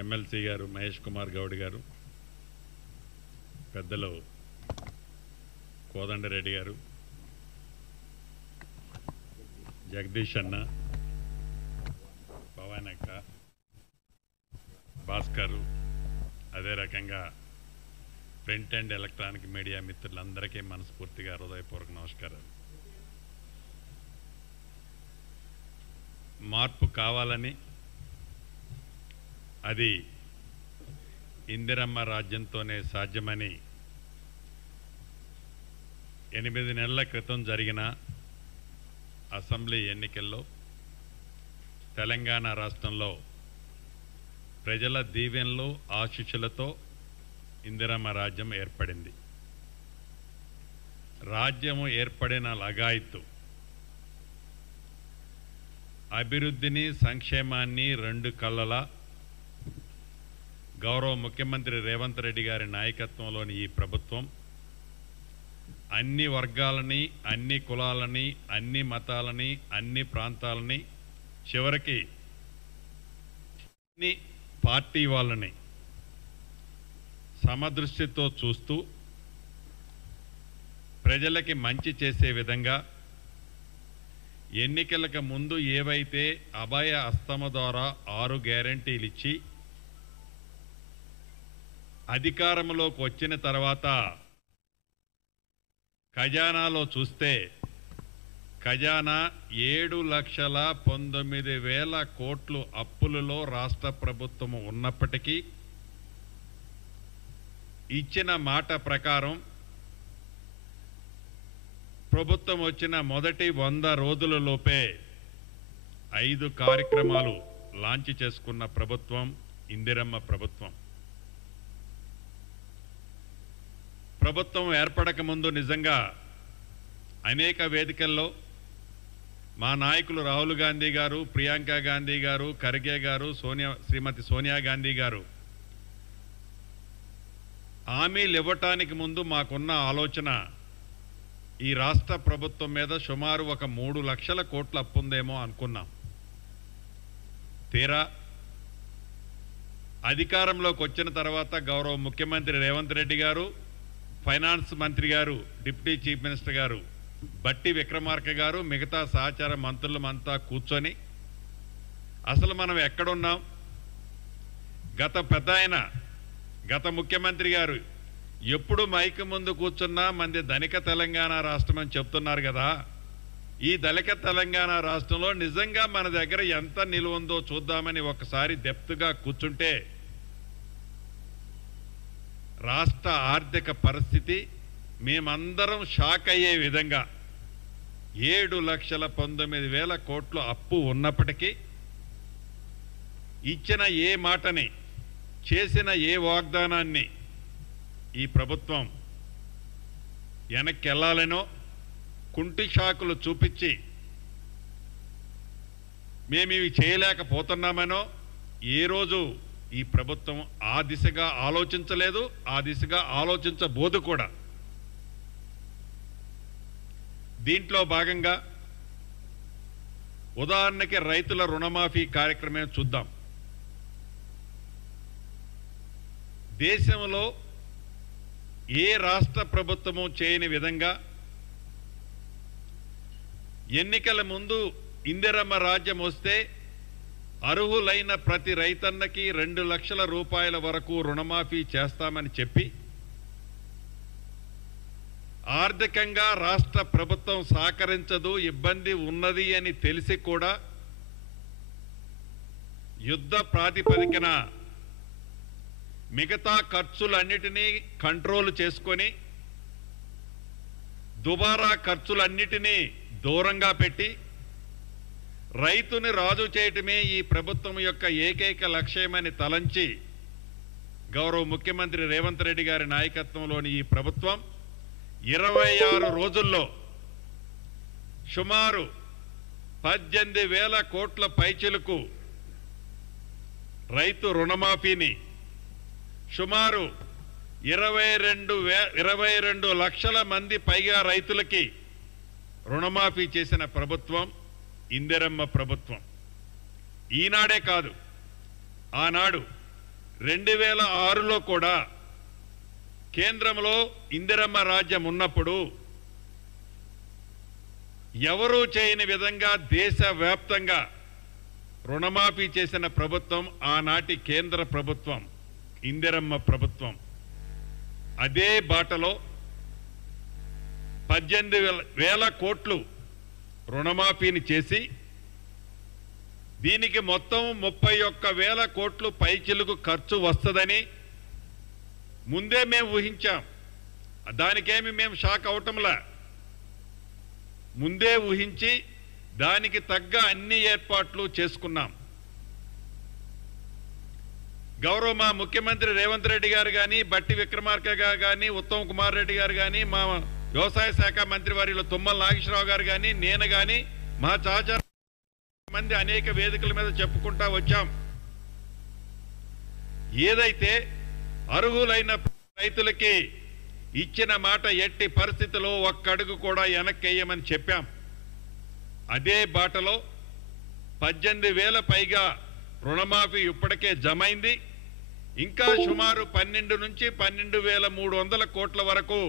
MLC గారు మహేష్ కుమార్ గౌడ్ గారు, పెద్దలు కోదండరెడ్డి గారు, జగదీష్ అన్న, భవానీ అక్క, భాస్కరు, అదే రకంగా ప్రింట్ అండ్ ఎలక్ట్రానిక్ మీడియా మిత్రులందరికీ మనస్ఫూర్తిగా హృదయపూర్వక నమస్కారాలు. మార్పు కావాలని, అది ఇందిరమ్మ రాజ్యంతోనే సాధ్యమని 8 నెలల క్రితం జరిగిన అసెంబ్లీ ఎన్నికల్లో తెలంగాణ రాష్ట్రంలో ప్రజల దీవెనలు ఆశీస్సులతో ఇందిరమ్మ రాజ్యం ఏర్పడింది. రాజ్యము ఏర్పడిన లగాయత్తు అభివృద్ధిని, సంక్షేమాన్ని రెండు కళ్ళలా గౌరవ ముఖ్యమంత్రి రేవంత్ రెడ్డి గారి నాయకత్వంలోని ఈ ప్రభుత్వం అన్ని వర్గాలని, అన్ని కులాలని, అన్ని మతాలని, అన్ని ప్రాంతాలని, చివరికి అన్ని పార్టీ వాళ్ళని సమదృష్టితో చూస్తూ ప్రజలకి మంచి చేసే విధంగా ఎన్నికలకు ముందు ఏవైతే అభయ హస్తమ ద్వారా 6 గ్యారంటీలు ఇచ్చి అధికారంలోకి వచ్చిన తర్వాత ఖజానాలో చూస్తే ఖజానా 7,19,000 కోట్లు అప్పులలో రాష్ట్ర ప్రభుత్వం ఉన్నప్పటికీ ఇచ్చిన మాట ప్రకారం ప్రభుత్వం వచ్చిన మొదటి 100 రోజులలోపే 5 కార్యక్రమాలు లాంచ్ చేసుకున్న ప్రభుత్వం ఇందిరమ్మ ప్రభుత్వం. ప్రభుత్వం ఏర్పడక ముందు నిజంగా అనేక వేదికల్లో మా నాయకులు రాహుల్ గాంధీ గారు, ప్రియాంక గాంధీ గారు, ఖర్గే గారు, శ్రీమతి సోనియా గాంధీ గారు హామీలు ఇవ్వటానికి ముందు మాకున్న ఆలోచన ఈ రాష్ట్ర ప్రభుత్వం మీద సుమారు ఒక 3 లక్షల కోట్ల అప్పుందేమో అనుకున్నాం. తీరా అధికారంలోకి వచ్చిన తర్వాత గౌరవ ముఖ్యమంత్రి రేవంత్ రెడ్డి గారు, ఫైనాన్స్ మంత్రి గారు, డిప్యూటీ చీఫ్ మినిస్టర్ గారు బట్టి విక్రమార్క గారు, మిగతా సహచార మంత్రులమంతా కూర్చొని అసలు మనం ఎక్కడున్నాం, గత ముఖ్యమంత్రి గారు ఎప్పుడు మైక్ ముందు కూర్చున్నా మంది ధనిక తెలంగాణ రాష్ట్రం అని చెప్తున్నారు కదా, ఈ ధనిక తెలంగాణ రాష్ట్రంలో నిజంగా మన దగ్గర ఎంత నిలువ ఉందో చూద్దామని ఒకసారి డెప్త్గా కూర్చుంటే రాష్ట్ర ఆర్థిక పరిస్థితి మేమందరం షాక్ అయ్యే విధంగా 7,19,000 కోట్లు అప్పు ఉన్నప్పటికీ ఇచ్చిన ఏ మాటని, చేసిన ఏ వాగ్దానాన్ని ఈ ప్రభుత్వం వెనక్కి వెళ్ళాలనో కుంటి షాకులు చూపించి మేమివి చేయలేకపోతున్నామనో ఏ రోజు ఈ ప్రభుత్వం ఆ దిశగా ఆలోచించలేదు, ఆ దిశగా ఆలోచించబోదు కూడా. దీంట్లో భాగంగా ఉదాహరణకి రైతుల రుణమాఫీ కార్యక్రమం చూద్దాం. దేశంలో ఏ రాష్ట్ర ప్రభుత్వము చేయని విధంగా ఎన్నికల ముందు ఇందిరమ్మ రాజ్యం వస్తే అర్హులైన ప్రతి రైతన్నకి 2 లక్షల రూపాయల వరకు రుణమాఫీ చేస్తామని చెప్పి ఆర్థికంగా రాష్ట్ర ప్రభుత్వం సహకరించదు, ఇబ్బంది ఉన్నది అని తెలిసి కూడా యుద్ధ ప్రాతిపదికన మిగతా ఖర్చులన్నిటినీ కంట్రోల్ చేసుకొని దుబారా ఖర్చులన్నిటినీ దూరంగా పెట్టి రైతుని రాజు చేయటమే ఈ ప్రభుత్వం యొక్క ఏకైక లక్ష్యమని తలంచి గౌరవ ముఖ్యమంత్రి రేవంత్ రెడ్డి గారి నాయకత్వంలోని ఈ ప్రభుత్వం 26 రోజుల్లో సుమారు 18,000 కోట్ల పైచిలకు రైతు రుణమాఫీని, సుమారు 22 లక్షల మంది పైగా రైతులకి రుణమాఫీ చేసిన ప్రభుత్వం ఇందిరమ్మ ప్రభుత్వం. ఈనాడే కాదు, ఆనాడు 2006లో కూడా కేంద్రంలో ఇందిరమ్మ రాజ్యం ఉన్నప్పుడు ఎవరూ చేయని విధంగా దేశవ్యాప్తంగా రుణమాఫీ చేసిన ప్రభుత్వం ఆనాటి కేంద్ర ప్రభుత్వం, ఇందిరమ్మ ప్రభుత్వం. అదే బాటలో 18,000 కోట్లు రుణమాఫీని చేసి దీనికి మొత్తం 31,000 కోట్లు పైచిలుకు ఖర్చు వస్తుందని ముందే మేము ఊహించాం. దానికేమి మేము షాక్ అవటంలా, ముందే ఊహించి దానికి తగ్గ అన్ని ఏర్పాట్లు చేసుకున్నాం. గౌరవ మా ముఖ్యమంత్రి రేవంత్ రెడ్డి గారు కానీ, బట్టి విక్రమార్క గారు కానీ, ఉత్తమ్ కుమార్ రెడ్డి గారు కానీ, మా వ్యవసాయ శాఖ మంత్రి వారిలో తుమ్మల నాగేశ్వరరావు గారు కానీ, నేను కానీ, మా చాచా మంది అనేక వేదికల మీద చెప్పుకుంటా వచ్చాం. ఏదైతే అర్హులైన రైతులకి ఇచ్చిన మాట ఎట్టి పరిస్థితిలో ఒక్క అడుగు కూడా వెనక్కేయమని చెప్పాం. అదే బాటలో 18,000 పైగా రుణమాఫీ ఇప్పటికే జమైంది. ఇంకా సుమారు 12 నుంచి 12,300 కోట్ల వరకు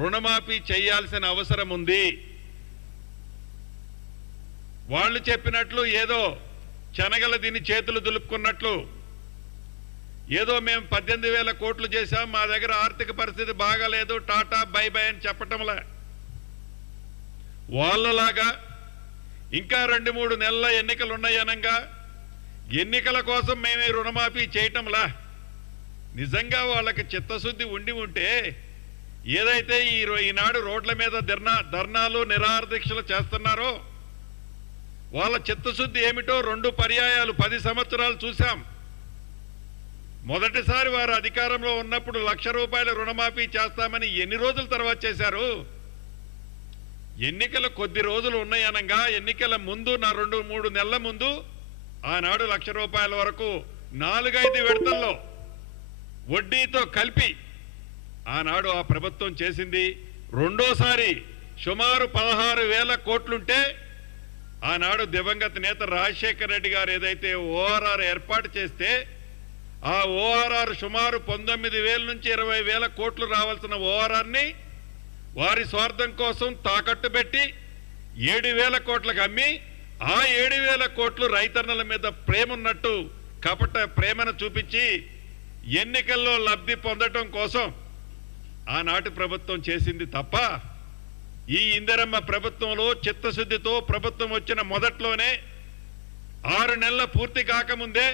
రుణమాఫీ చేయాల్సిన అవసరం ఉంది. వాళ్ళు చెప్పినట్లు ఏదో శనగల దీని చేతులు దులుపుకున్నట్లు ఏదో మేము 18,000 కోట్లు చేశాం, మా దగ్గర ఆర్థిక పరిస్థితి బాగాలేదు, టాటా బై బై అని చెప్పటంలా. వాళ్ళలాగా ఇంకా 2-3 నెలల ఎన్నికలు ఉన్నాయనంగా ఎన్నికల కోసం మేమే రుణమాఫీ చేయటంలా. నిజంగా వాళ్ళకి చిత్తశుద్ధి ఉండి ఉంటే ఏదైతే ఈనాడు రోడ్ల మీద ధర్నాలు నిరాహార దీక్షలు చేస్తున్నారో వాళ్ళ చిత్తశుద్ధి ఏమిటో 2 పర్యాయాలు 10 సంవత్సరాలు చూశాం. మొదటిసారి వారు అధికారంలో ఉన్నప్పుడు ₹1,00,000 రుణమాఫీ చేస్తామని ఎన్ని రోజుల తర్వాత చేశారు? ఎన్నికల కొద్ది రోజులు ఉన్నాయనగా ఎన్నికల ముందు 2-3 నెలల ముందు ఆనాడు ₹1,00,000 వరకు 4-5 విడతల్లో వడ్డీతో కలిపి ఆనాడు ఆ ప్రభుత్వం చేసింది. రెండోసారి సుమారు 16,000 కోట్లుంటే ఆనాడు దివంగత నేత రాజశేఖర రెడ్డి గారు ఏదైతే ఓఆర్ఆర్ ఏర్పాటు చేస్తే ఆ ఓఆర్ఆర్ సుమారు 19,000 నుంచి 20,000 కోట్లు రావాల్సిన ఓఆర్ఆర్ని వారి స్వార్థం కోసం తాకట్టు పెట్టి 7,000 కోట్లకు అమ్మి ఆ 7,000 కోట్లు రైతన్నల మీద ప్రేమ ఉన్నట్టు కపట ప్రేమను చూపించి ఎన్నికల్లో లబ్ధి పొందటం కోసం ఆనాటి ప్రభుత్వం చేసింది తప్ప ఈ ఇందిరమ్మ ప్రభుత్వంలో చిత్తశుద్ధితో ప్రభుత్వం వచ్చిన మొదట్లోనే 6 నెలల పూర్తి కాకముందే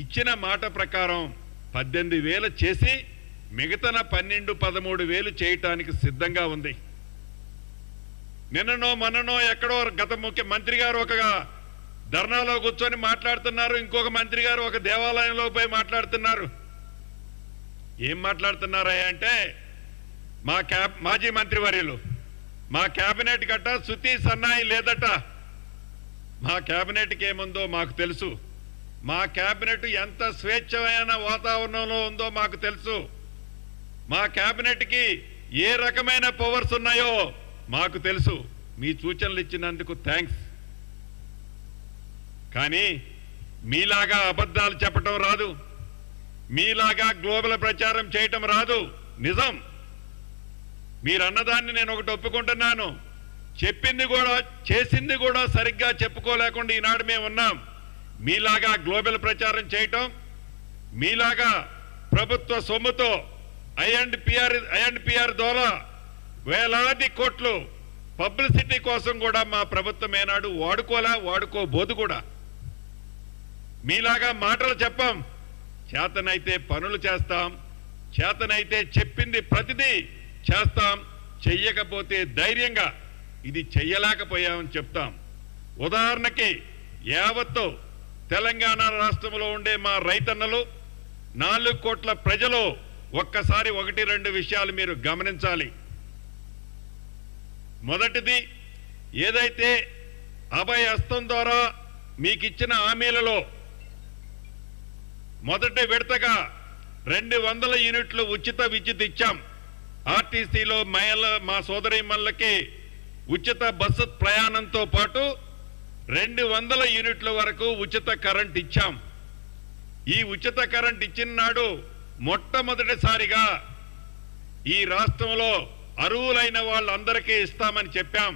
ఇచ్చిన మాట ప్రకారం 18,000 చేసి మిగతా 12-13,000 చేయటానికి సిద్ధంగా ఉంది. నిన్ననో మొన్ననో ఎక్కడో గత ముఖ్యమంత్రి గారు ఒక ధర్నాలో కూర్చొని మాట్లాడుతున్నారు, ఇంకొక మంత్రి గారు ఒక దేవాలయంలో పోయి మాట్లాడుతున్నారు. ఏం మాట్లాడుతున్నారా అంటే మాజీ మంత్రివర్యులు మా కేబినెట్ గట్ట శృతి సన్నాయి లేదట. మా కేబినెట్కి ఏముందో మాకు తెలుసు, మా కేబినెట్ ఎంత స్వేచ్ఛమైన వాతావరణంలో ఉందో మాకు తెలుసు, మా కేబినెట్కి ఏ రకమైన పవర్స్ ఉన్నాయో మాకు తెలుసు. మీ సూచనలు ఇచ్చినందుకు థ్యాంక్స్. కానీ మీలాగా అబద్ధాలు చెప్పటం రాదు, మీలాగా గ్లోబల్ ప్రచారం చేయటం రాదు. నిజం మీరన్నదాన్ని నేను ఒకటి ఒప్పుకుంటున్నాను, చెప్పింది కూడా చేసింది కూడా సరిగ్గా చెప్పుకోలేకుండా ఈనాడు మేము ఉన్నాం. మీలాగా గ్లోబల్ ప్రచారం చేయటం, మీలాగా ప్రభుత్వ సొమ్ముతో ఐఎండ్పిఆర్ ద్వారా వేలాది కోట్లు పబ్లిసిటీ కోసం కూడా మా ప్రభుత్వం ఏనాడు వాడుకోబోదు కూడా. మీలాగా మాటలు చెప్పాం, చేతనైతే పనులు చేస్తాం, చేతనైతే చెప్పింది ప్రతిదీ చేస్తాం, చెయ్యకపోతే ధైర్యంగా ఇది చెయ్యలేకపోయామని చెప్తాం. ఉదాహరణకి యావత్తు తెలంగాణ రాష్ట్రంలో ఉండే మా రైతన్నలు 4 కోట్ల ప్రజలు ఒక్కసారి 1-2 విషయాలు మీరు గమనించాలి. మొదటిది, ఏదైతే అభయ హస్తం ద్వారా మీకు ఇచ్చిన హామీలలో మొదటి విడతగా 200 యూనిట్లు ఉచిత విద్యుత్ ఇచ్చాం. ఆర్టీసీలో మా సోదరీమణులకి ఉచిత బస్సు ప్రయాణంతో పాటు 200 యూనిట్ల వరకు ఉచిత కరెంట్ ఇచ్చాం. ఈ ఉచిత కరెంట్ ఇచ్చిన నాడు మొట్టమొదటిసారిగా ఈ రాష్ట్రంలో అర్హులైన వాళ్ళందరికీ ఇస్తామని చెప్పాం.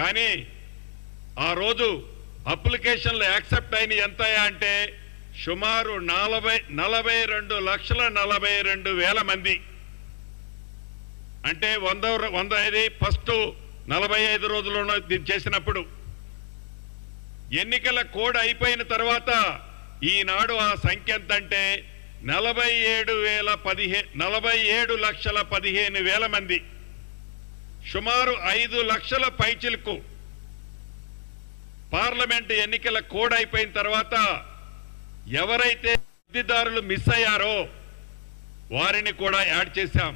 కానీ ఆ రోజు అప్లికేషన్లు యాక్సెప్ట్ అయిన ఎంత అంటే సుమారు 42,42,000 మంది. అంటే 100 ఫస్ట్ 45 రోజుల్లో చేసినప్పుడు ఎన్నికల కోడ్ అయిపోయిన తర్వాత ఈనాడు ఆ సంఖ్య ఎంతంటే 47,15,000 మంది. సుమారు 5 లక్షల పైచిలకు పార్లమెంట్ ఎన్నికల కోడ్ అయిపోయిన తర్వాత ఎవరైతే లబ్ధిదారులు మిస్ అయ్యారో వారిని కూడా యాడ్ చేశాం.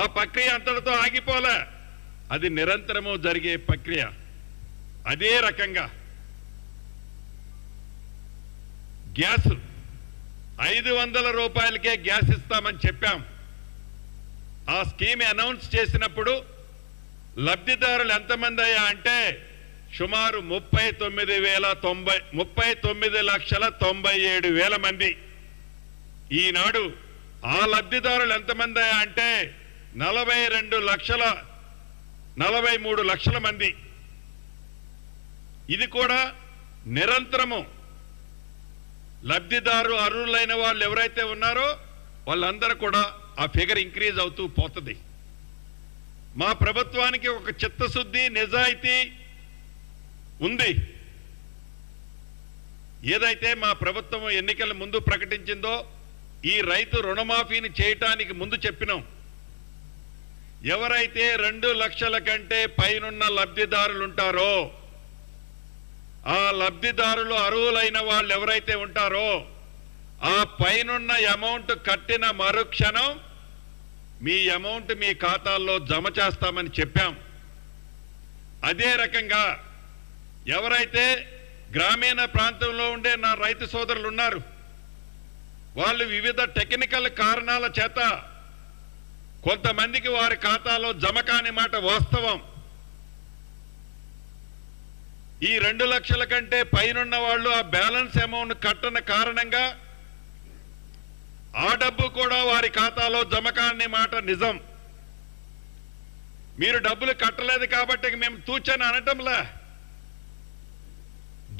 ఆ ప్రక్రియ అంతటితో ఆగిపోలే, అది నిరంతరము జరిగే ప్రక్రియ. అదే రకంగా గ్యాస్ 500 రూపాయలకే గ్యాస్ ఇస్తామని చెప్పాం. ఆ స్కీమ్ అనౌన్స్ చేసినప్పుడు లబ్ధిదారులు ఎంతమంది అయ్యా అంటే సుమారు 39,97,000 మంది. ఈనాడు ఆ లబ్ధిదారులు ఎంతమంది అయ్యా అంటే 43 లక్షల మంది. ఇది కూడా నిరంతరము లబ్ధిదారు అర్హులైన వాళ్ళు ఎవరైతే ఉన్నారో వాళ్ళందరూ కూడా ఆ ఫిగర్ ఇంక్రీజ్ అవుతూ పోతుంది. మా ప్రభుత్వానికి ఒక చిత్తశుద్ధి, నిజాయితీ ఉంది. ఏదైతే మా ప్రభుత్వం ఎన్నికల ముందు ప్రకటించిందో ఈ రైతు రుణమాఫీని చేయటానికి ముందు చెప్పినాం. ఎవరైతే 2 లక్షల కంటే పైనున్న లబ్ధిదారులు ఉంటారో ఆ లబ్ధిదారులు అర్హులైన వాళ్ళు ఎవరైతే ఉంటారో ఆ పైనున్న అమౌంట్ కట్టిన మరుక్షణం మీ అమౌంట్ మీ ఖాతాల్లో జమ చేస్తామని చెప్పాం. అదే రకంగా ఎవరైతే గ్రామీణ ప్రాంతంలో ఉండే నా రైతు సోదరులు ఉన్నారు, వాళ్ళు వివిధ టెక్నికల్ కారణాల చేత కొంతమందికి వారి ఖాతాలో జమ కాని మాట వాస్తవం. ఈ 2 లక్షల కంటే పైనున్న వాళ్ళు ఆ బ్యాలెన్స్ అమౌంట్ కట్టని కారణంగా ఆ డబ్బు కూడా వారి ఖాతాలో జమ కాని మాట నిజం. మీరు డబ్బులు కట్టలేదు కాబట్టి మేము తూచని అనటంలా.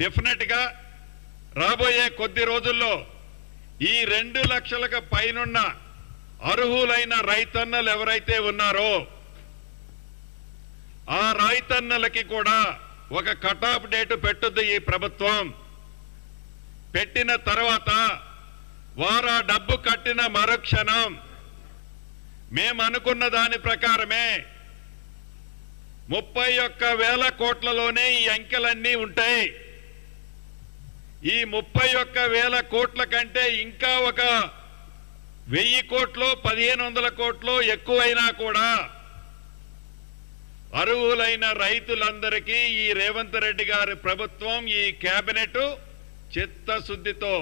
డెఫినెట్ గా రాబోయే కొద్ది రోజుల్లో ఈ 2 లక్షలకు పైనున్న అర్హులైన రైతన్నలు ఎవరైతే ఉన్నారో ఆ రైతన్నలకి కూడా ఒక కట్ ఆఫ్ డేట్ పెట్టుద్ది ఈ ప్రభుత్వం. పెట్టిన తర్వాత వారు ఆ డబ్బు కట్టిన మరుక్షణం మేము అనుకున్న దాని ప్రకారమే 31,000 కోట్లలోనే ఈ అంకెలన్నీ ఉంటాయి. ఈ 31,000 కోట్ల కంటే ఇంకా ఒక 1000 కోట్లు 1,500 కోట్లు ఎక్కువైనా కూడా అర్హులైన రైతులందరికీ ఈ రేవంత్ రెడ్డి గారి ప్రభుత్వం, ఈ కేబినెట్ చిత్తశుద్ధితో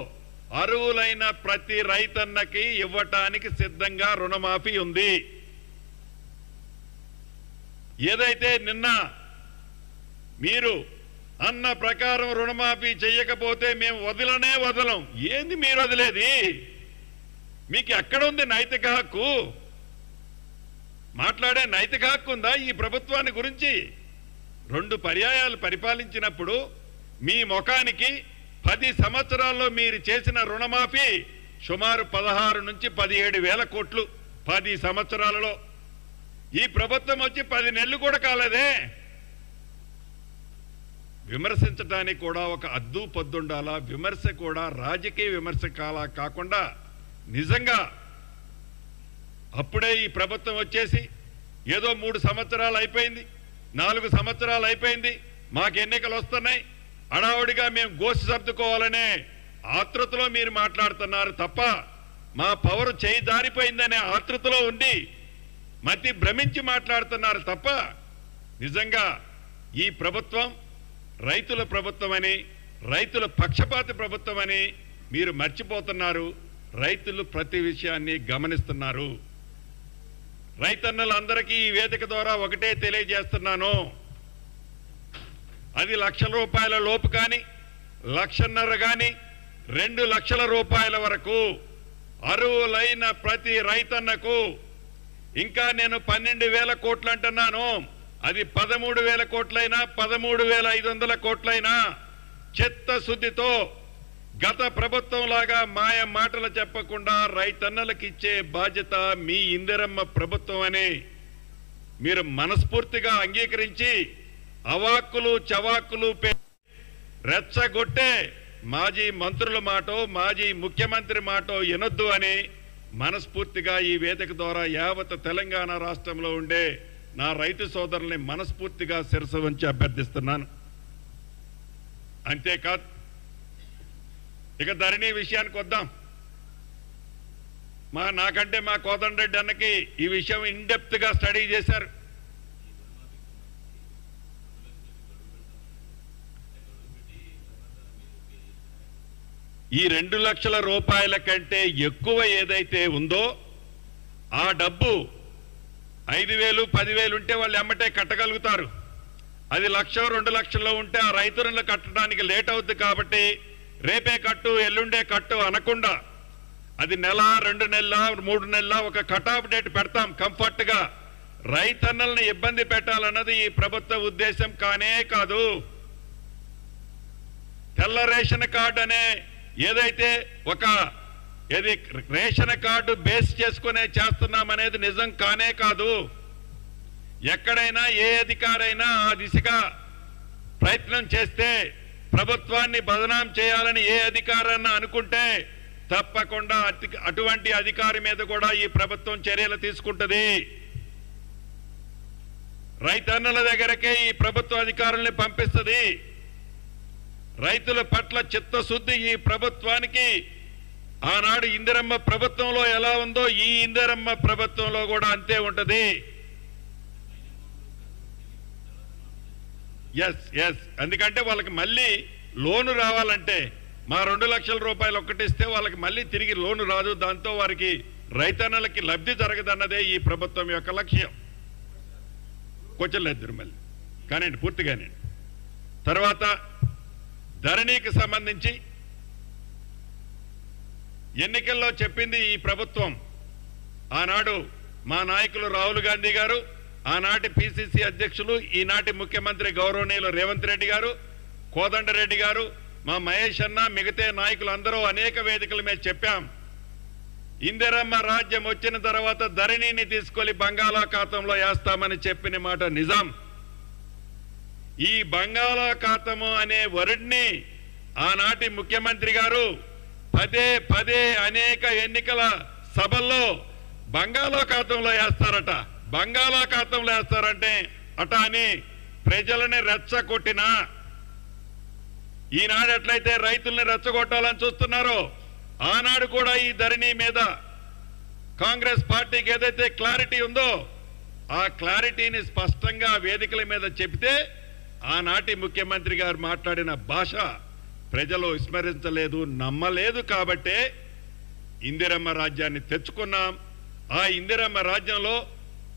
అర్హులైన ప్రతి రైతన్నకి ఇవ్వటానికి సిద్ధంగా రుణమాఫీ ఉంది. ఏదైతే నిన్న మీరు అన్న ప్రకారం రుణమాఫీ చేయకపోతే మేము వదలం. ఏంది మీరు వదిలేది? మీకు ఎక్కడుంది నైతిక హక్కు? మాట్లాడే నైతిక హక్కు ఉందా ఈ ప్రభుత్వాన్ని గురించి? 2 పర్యాయాలు పరిపాలించినప్పుడు మీ ముఖానికి 10 సంవత్సరాల్లో మీరు చేసిన రుణమాఫీ సుమారు 16 నుంచి 17,000 కోట్లు 10 సంవత్సరాలలో. ఈ ప్రభుత్వం వచ్చి 10 నెలలు కూడా కాలేదే. విమర్శించడానికి కూడా ఒక అద్దు పొద్దుండాలా. విమర్శ కూడా రాజకీయ విమర్శ కాకుండా నిజంగా అప్పుడే ఈ ప్రభుత్వం వచ్చేసి ఏదో 3 సంవత్సరాలు అయిపోయింది, 4 సంవత్సరాలు అయిపోయింది, మాకు ఎన్నికలు వస్తున్నాయి, అడావుడిగా మేము గోసి సర్దుకోవాలనే ఆతృతలో మీరు మాట్లాడుతున్నారు తప్ప మా పవర్ చేయి జారిపోయిందనే ఆతృతలో ఉండి మతి భ్రమించి మాట్లాడుతున్నారు తప్ప నిజంగా ఈ ప్రభుత్వం రైతుల ప్రభుత్వమని, రైతుల పక్షపాతి ప్రభుత్వమని మీరు మర్చిపోతున్నారు. రైతులు ప్రతి విషయాన్ని గమనిస్తున్నారు. రైతన్నలందరికీ ఈ వేదిక ద్వారా ఒకటే తెలియజేస్తున్నాను, అది 1,00,000 రూపాయల లోపు కానీ 1,50,000 కానీ 2 లక్షల రూపాయల వరకు అర్హులైన ప్రతి రైతన్నకు, ఇంకా నేను 12,000 కోట్లు అంటున్నాను, అది 13,000 కోట్లైనా 13,500 కోట్లైనా చిత్తశుద్ధితో గత ప్రభుత్వం లాగా మాయ మాటలు చెప్పకుండా రైతన్నలకు ఇచ్చే బాధ్యత మీ ఇందిరమ్మ ప్రభుత్వం అని మీరు మనస్ఫూర్తిగా అంగీకరించి అవాక్కులు చవాక్కులు రెచ్చగొట్టే మాజీ మంత్రుల మాటో మాజీ ముఖ్యమంత్రి మాటో వినొద్దు అని మనస్ఫూర్తిగా ఈ వేదిక ద్వారా యావత్ తెలంగాణ రాష్ట్రంలో ఉండే నా రైతు సోదరుల్ని మనస్ఫూర్తిగా శిరసు వంచి అభ్యర్థిస్తున్నాను. అంతేకాదు, ఇక ధరణి విషయానికి వద్దాం. నాకంటే మా కోదండరెడ్డి అన్నకి ఈ విషయం ఇన్డెప్త్ గా స్టడీ చేశారు. ఈ 2 లక్షల రూపాయల కంటే ఎక్కువ ఏదైతే ఉందో ఆ డబ్బు 5,000, 10,000 ఉంటే వాళ్ళు ఎమ్మటే కట్టగలుగుతారు. అది 1,00,000, 2 లక్షల్లో ఉంటే ఆ రైతులను కట్టడానికి లేట్ అవుతుంది. కాబట్టి రేపే కట్టు, ఎల్లుండే కట్టు అనకుండా అది నెల, 2 నెలల, 3 నెలల ఒక కట్ ఆఫ్ డేట్ పెడతాం. కంఫర్ట్ గా రైతన్నల్ని ఇబ్బంది పెట్టాలన్నది ఈ ప్రభుత్వ ఉద్దేశం కానే కాదు. తెల్ల రేషన్ కార్డు అనే ఏదైతే రేషన్ కార్డు బేస్ చేసుకునే చేస్తున్నామనేది నిజం కానే కాదు. ఎక్కడైనా ఏ అధికారైనా ఆ దిశగా ప్రయత్నం చేస్తే, ప్రభుత్వాన్ని బదనాం చేయాలని ఏ అధికారన్నా అనుకుంటే తప్పకుండా అటువంటి అధికారి మీద కూడా ఈ ప్రభుత్వం చర్యలు తీసుకుంటుంది. రైతన్నల దగ్గరకే ఈ ప్రభుత్వ అధికారుల్ని పంపిస్తుంది. రైతుల పట్ల చిత్తశుద్ధి ఈ ప్రభుత్వానికి ఆనాడు ఇందిరమ్మ ప్రభుత్వంలో ఎలా ఉందో ఈ ఇందిరమ్మ ప్రభుత్వంలో కూడా అంతే ఉంటది. ఎందుకంటే వాళ్ళకి మళ్ళీ లోను రావాలంటే మా 2 లక్షల రూపాయలు ఒక్కటిస్తే వాళ్ళకి మళ్ళీ తిరిగి లోను రాదు. దాంతో వారికి రైతన్నలకి లబ్ధి జరగదన్నదే ఈ ప్రభుత్వం యొక్క లక్ష్యం. కొంచెం లేదు మళ్ళీ కానీ పూర్తిగానే. తర్వాత ధరణికి సంబంధించి ఎన్నికల్లో చెప్పింది ఈ ప్రభుత్వం. ఆనాడు మా నాయకులు రాహుల్ గాంధీ గారు, ఆనాటి పిసిసి అధ్యక్షులు, ఈనాటి ముఖ్యమంత్రి గౌరవనీయులు రేవంత్ రెడ్డి గారు, కోదండరెడ్డి గారు, మా మహేష్ అన్న, మిగతా నాయకులందరూ అనేక వేదికల మీద చెప్పాం. ఇందిరమ్మ రాజ్యం వచ్చిన తర్వాత ధరణిని తీసుకొని బంగాళాఖాతంలో వేస్తామని చెప్పిన మాట నిజం. ఈ బంగాళాఖాతము అనే వర్డ్ని ఆనాటి ముఖ్యమంత్రి గారు పదే పదే అనేక ఎన్నికల సభల్లో బంగాళాఖాతంలో వేస్తారట. బంగాళాఖాతంలో వేస్తారంటే అట అని ప్రజలని రెచ్చగొట్టినా, ఈనాడు ఎట్లయితే రైతుల్ని రెచ్చగొట్టాలని చూస్తున్నారో ఆనాడు కూడా ఈ ధరణి మీద కాంగ్రెస్ పార్టీకి ఏదైతే క్లారిటీ ఉందో ఆ క్లారిటీని స్పష్టంగా వేదికల మీద చెబితే ఆనాటి ముఖ్యమంత్రి గారు మాట్లాడిన భాష ప్రజలు విస్మరించలేదు, నమ్మలేదు. కాబట్టే ఇందిరమ్మ రాజ్యాన్ని తెచ్చుకున్నాం. ఆ ఇందిరమ్మ రాజ్యంలో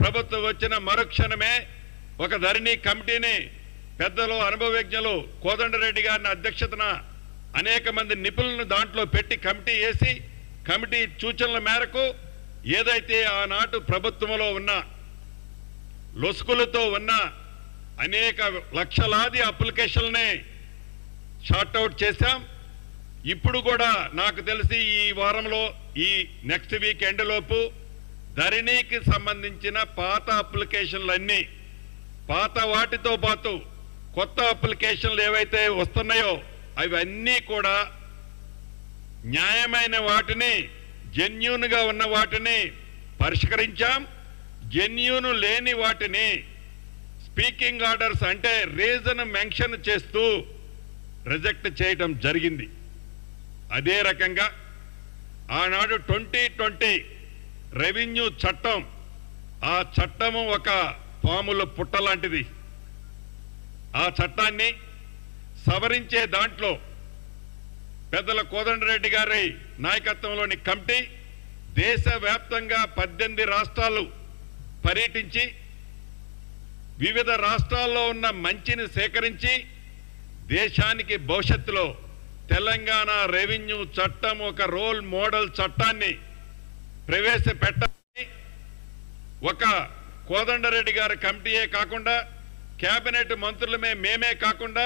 ప్రభుత్వం వచ్చిన మరుక్షణమే ఒక ధరణి కమిటీని పెద్దలు, అనుభవజ్ఞులు కోదండరెడ్డి గారిని అధ్యక్షతన అనేక మంది నిపుణులను దాంట్లో పెట్టి కమిటీ వేసి, కమిటీ సూచనల మేరకు ఏదైతే ఆనాటి ప్రభుత్వంలో ఉన్న లొసుకులతో ఉన్న అనేక లక్షలాది అప్లికేషన్లని షార్ట్అవుట్ చేశాం. ఇప్పుడు కూడా నాకు తెలిసి ఈ వారంలో, ఈ నెక్స్ట్ వీక్ ఎండ్ లోపు ధరణికి సంబంధించిన పాత అప్లికేషన్లన్నీ, పాత వాటితో పాటు కొత్త అప్లికేషన్లు ఏవైతే వస్తున్నాయో అవన్నీ కూడా న్యాయమైన వాటిని, జెన్యూన్ గా ఉన్న వాటిని పరిష్కరించాం. జెన్యూన్ లేని వాటిని స్పీకింగ్ ఆర్డర్స్ అంటే రీజన్ మెన్షన్ చేస్తూ రిజెక్ట్ చేయడం జరిగింది. అదే రకంగా ఆనాడు 2020 రెవెన్యూ చట్టం, ఆ చట్టము ఒక పాముల పుట్ట లాంటిది. ఆ చట్టాన్ని సవరించే దాంట్లో పెద్దల కోదండరెడ్డి గారి నాయకత్వంలోని కమిటీ దేశవ్యాప్తంగా 18 రాష్ట్రాలు పర్యటించి వివిధ రాష్ట్రాల్లో ఉన్న మంచిని సేకరించి దేశానికి భవిష్యత్తులో తెలంగాణ రెవెన్యూ చట్టం ఒక రోల్ మోడల్ చట్టాన్ని ప్రవేశపెట్టాలని ఒక కోదండరెడ్డి గారి కమిటీయే కాకుండా కేబినెట్ మంత్రులమే మేమే కాకుండా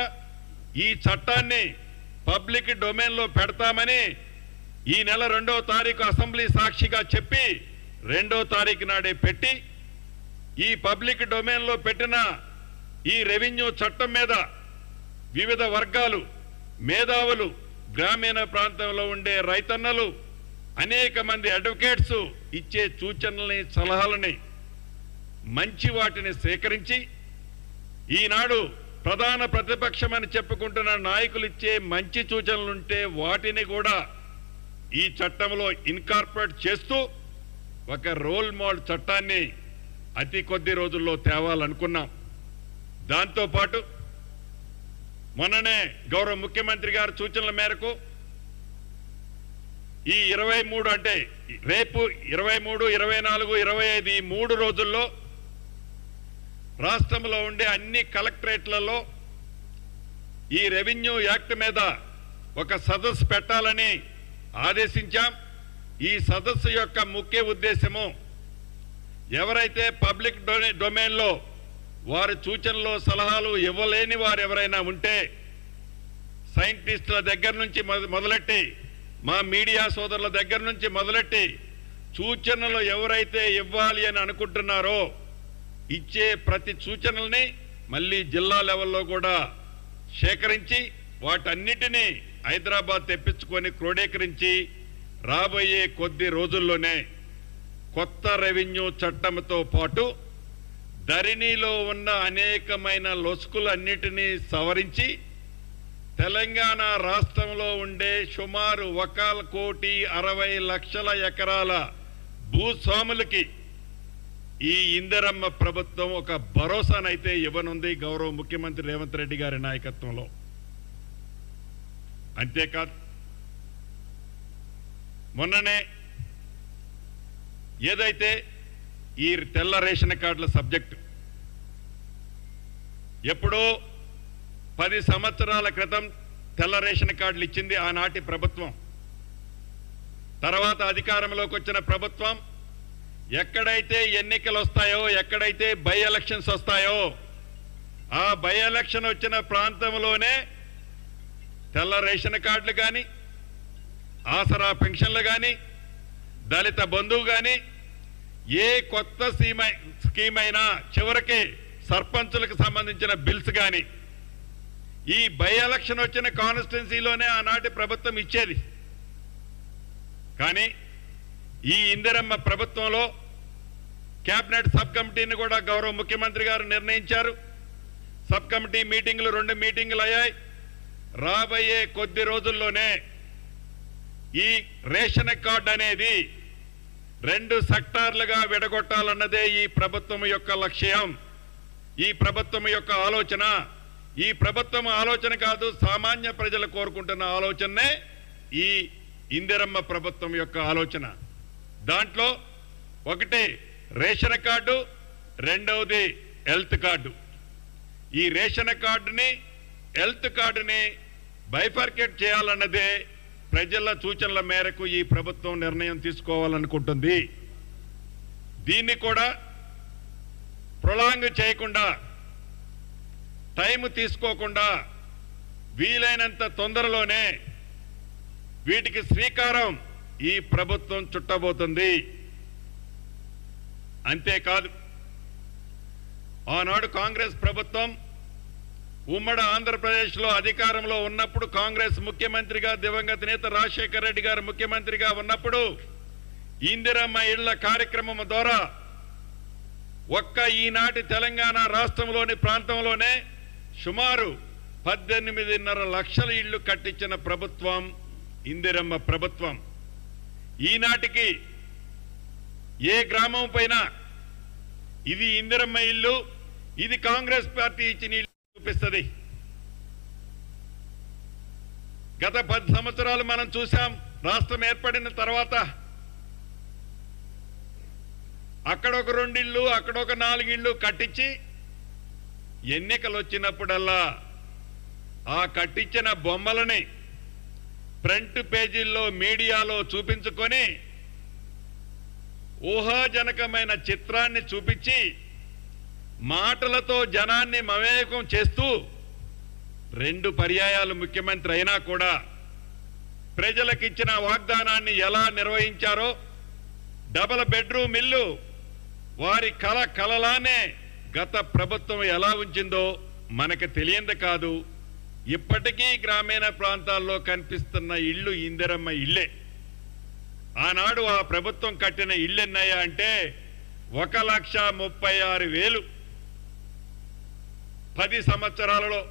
ఈ చట్టాన్ని పబ్లిక్ డొమైన్లో పెడతామని ఈ నెల 2వ తారీఖు అసెంబ్లీ సాక్షిగా చెప్పి 2వ తారీఖు నాడే పెట్టి ఈ పబ్లిక్ డొమైన్లో పెట్టిన ఈ రెవెన్యూ చట్టం మీద వివిధ వర్గాలు మేధావులు గ్రామీణ ప్రాంతంలో ఉండే రైతన్నలు అనేక మంది అడ్వకేట్స్ ఇచ్చే సూచనల్ని సలహాలని మంచి వాటిని సేకరించి ఈనాడు ప్రధాన ప్రతిపక్షమని చెప్పుకుంటున్న నాయకులు ఇచ్చే మంచి సూచనలుంటే వాటిని కూడా ఈ చట్టంలో ఇన్కార్పొరేట్ చేస్తూ ఒక రోల్ మోడల్ చట్టాన్ని అతి కొద్ది రోజుల్లో తేవాలనుకున్నాం. దాంతోపాటు మొన్ననే గౌరవ ముఖ్యమంత్రి గారి సూచనల మేరకు ఈ 23 అంటే రేపు 23, 24, 25 ఈ 3 రోజుల్లో రాష్ట్రంలో ఉండే అన్ని కలెక్టరేట్లలో ఈ రెవెన్యూ యాక్ట్ మీద ఒక సదస్సు పెట్టాలని ఆదేశించాం. ఈ సదస్సు యొక్క ముఖ్య ఉద్దేశము ఎవరైతే పబ్లిక్ డొమైన్లో వారి సూచనలు సలహాలు ఇవ్వలేని వారు ఎవరైనా ఉంటే సైంటిస్టుల దగ్గర నుంచి మొదలెట్టి మా మీడియా సోదరుల దగ్గర నుంచి మొదలెట్టి సూచనలు ఎవరైతే ఇవ్వాలి అని అనుకుంటున్నారో ఇచ్చే ప్రతి సూచనల్ని మళ్ళీ జిల్లా లెవెల్లో కూడా సేకరించి వాటన్నిటినీ హైదరాబాద్ తెప్పించుకొని క్రోడీకరించి రాబోయే కొద్ది రోజుల్లోనే కొత్త రెవెన్యూ చట్టంతో పాటు ధరణిలో ఉన్న అనేకమైన లొసుకులన్నిటినీ సవరించి తెలంగాణ రాష్ట్రంలో ఉండే సుమారు 1,60,00,000 ఎకరాల భూస్వాములకి ఈ ఇందిరమ్మ ప్రభుత్వం ఒక భరోసానైతే ఇవ్వనుంది గౌరవ ముఖ్యమంత్రి రేవంత్ రెడ్డి గారి నాయకత్వంలో. అంతేకాదు మొన్ననే ఏదైతే ఈ తెల్ల రేషన్ కార్డుల సబ్జెక్టు ఎప్పుడో 10 సంవత్సరాల క్రితం తెల్ల రేషన్ కార్డులు ఇచ్చింది ఆనాటి ప్రభుత్వం. తర్వాత అధికారంలోకి వచ్చిన ప్రభుత్వం ఎక్కడైతే ఎన్నికలు వస్తాయో ఎక్కడైతే బై ఎలక్షన్స్ వస్తాయో ఆ బై ఎలక్షన్ వచ్చిన ప్రాంతంలోనే తెల్ల రేషన్ కార్డులు కానీ ఆసరా పెన్షన్లు కానీ దళిత బంధువు కానీ ఏ కొత్త స్కీమ్ అయినా చివరికి సర్పంచులకు సంబంధించిన బిల్స్ కానీ ఈ బై ఎలక్షన్ వచ్చిన కాన్స్టిట్యున్సీలోనే ఆనాటి ప్రభుత్వం ఇచ్చేది. కానీ ఈ ఇందిరమ్మ ప్రభుత్వంలో కేబినెట్ సబ్ కమిటీని కూడా గౌరవ ముఖ్యమంత్రి గారు నిర్ణయించారు. సబ్ కమిటీ మీటింగులు 2 మీటింగులు అయ్యాయి. రాబోయే కొద్ది రోజుల్లోనే ఈ రేషన్ కార్డు అనేది 2 సెక్టార్లుగా విడగొట్టాలన్నదే ఈ ప్రభుత్వం యొక్క లక్ష్యం, ఈ ప్రభుత్వం యొక్క ఆలోచన. ఈ ప్రభుత్వం ఆలోచన కాదు, సామాన్య ప్రజలు కోరుకుంటున్న ఆలోచనే ఈ ఇందిరమ్మ ప్రభుత్వం యొక్క ఆలోచన. దాంట్లో ఒకటి రేషన్ కార్డు, రెండవది హెల్త్ కార్డు. ఈ రేషన్ కార్డుని హెల్త్ కార్డుని బైఫర్కేట్ చేయాలన్నదే ప్రజల సూచనల మేరకు ఈ ప్రభుత్వం నిర్ణయం తీసుకోవాలనుకుంటుంది. దీన్ని కూడా ప్రొలాంగ్ చేయకుండా టైం తీసుకోకుండా వీలైనంత తొందరలోనే వీటికి శ్రీకారం ఈ ప్రభుత్వం చుట్టబోతుంది. అంతేకాదు ఆనాడు కాంగ్రెస్ ప్రభుత్వం ఉమ్మడి ఆంధ్రప్రదేశ్లో అధికారంలో ఉన్నప్పుడు కాంగ్రెస్ ముఖ్యమంత్రిగా దివంగత నేత రాజశేఖర రెడ్డి గారు ముఖ్యమంత్రిగా ఉన్నప్పుడు ఇందిరమ్మ ఇళ్ల కార్యక్రమం ద్వారా ఒక్క ఈనాటి తెలంగాణ రాష్ట్రంలోని ప్రాంతంలోనే సుమారు 18.5 లక్షల ఇళ్లు కట్టించిన ప్రభుత్వం ఇందిరమ్మ ప్రభుత్వం. ఈనాటికి ఏ గ్రామం పైన ఇది ఇందిరమ్మ ఇల్లు, ఇది కాంగ్రెస్ పార్టీ ఇచ్చిన ఇల్లు చూపిస్తుంది. గత 10 సంవత్సరాలు మనం చూసాం. రాష్ట్రం ఏర్పడిన తర్వాత అక్కడొక 2 ఇళ్ళు అక్కడొక 4 ఇళ్ళు కట్టించి ఎన్నికలు వచ్చినప్పుడల్లా ఆ కట్టించిన బొమ్మలని ఫ్రంట్ పేజీల్లో మీడియాలో చూపించుకొని ఊహాజనకమైన చిత్రాన్ని చూపించి మాటలతో జనాన్ని మమేకం చేస్తూ 2 పర్యాయాలు ముఖ్యమంత్రి అయినా కూడా ప్రజలకిచ్చిన వాగ్దానాన్ని ఎలా నిర్వహించారో, డబుల్ బెడ్రూమ్ ఇల్లు వారి కలలానే గత ప్రభుత్వం ఎలా ఉంచిందో మనకు తెలియంది కాదు. ఇప్పటికీ గ్రామీణ ప్రాంతాల్లో కనిపిస్తున్న ఇళ్ళు ఇందిరమ్మ ఇళ్ళే. ఆనాడు ఆ ప్రభుత్వం కట్టిన ఇళ్ళు ఎన్నయ్యా అంటే 1,36,000 10 సంవత్సరాలలో.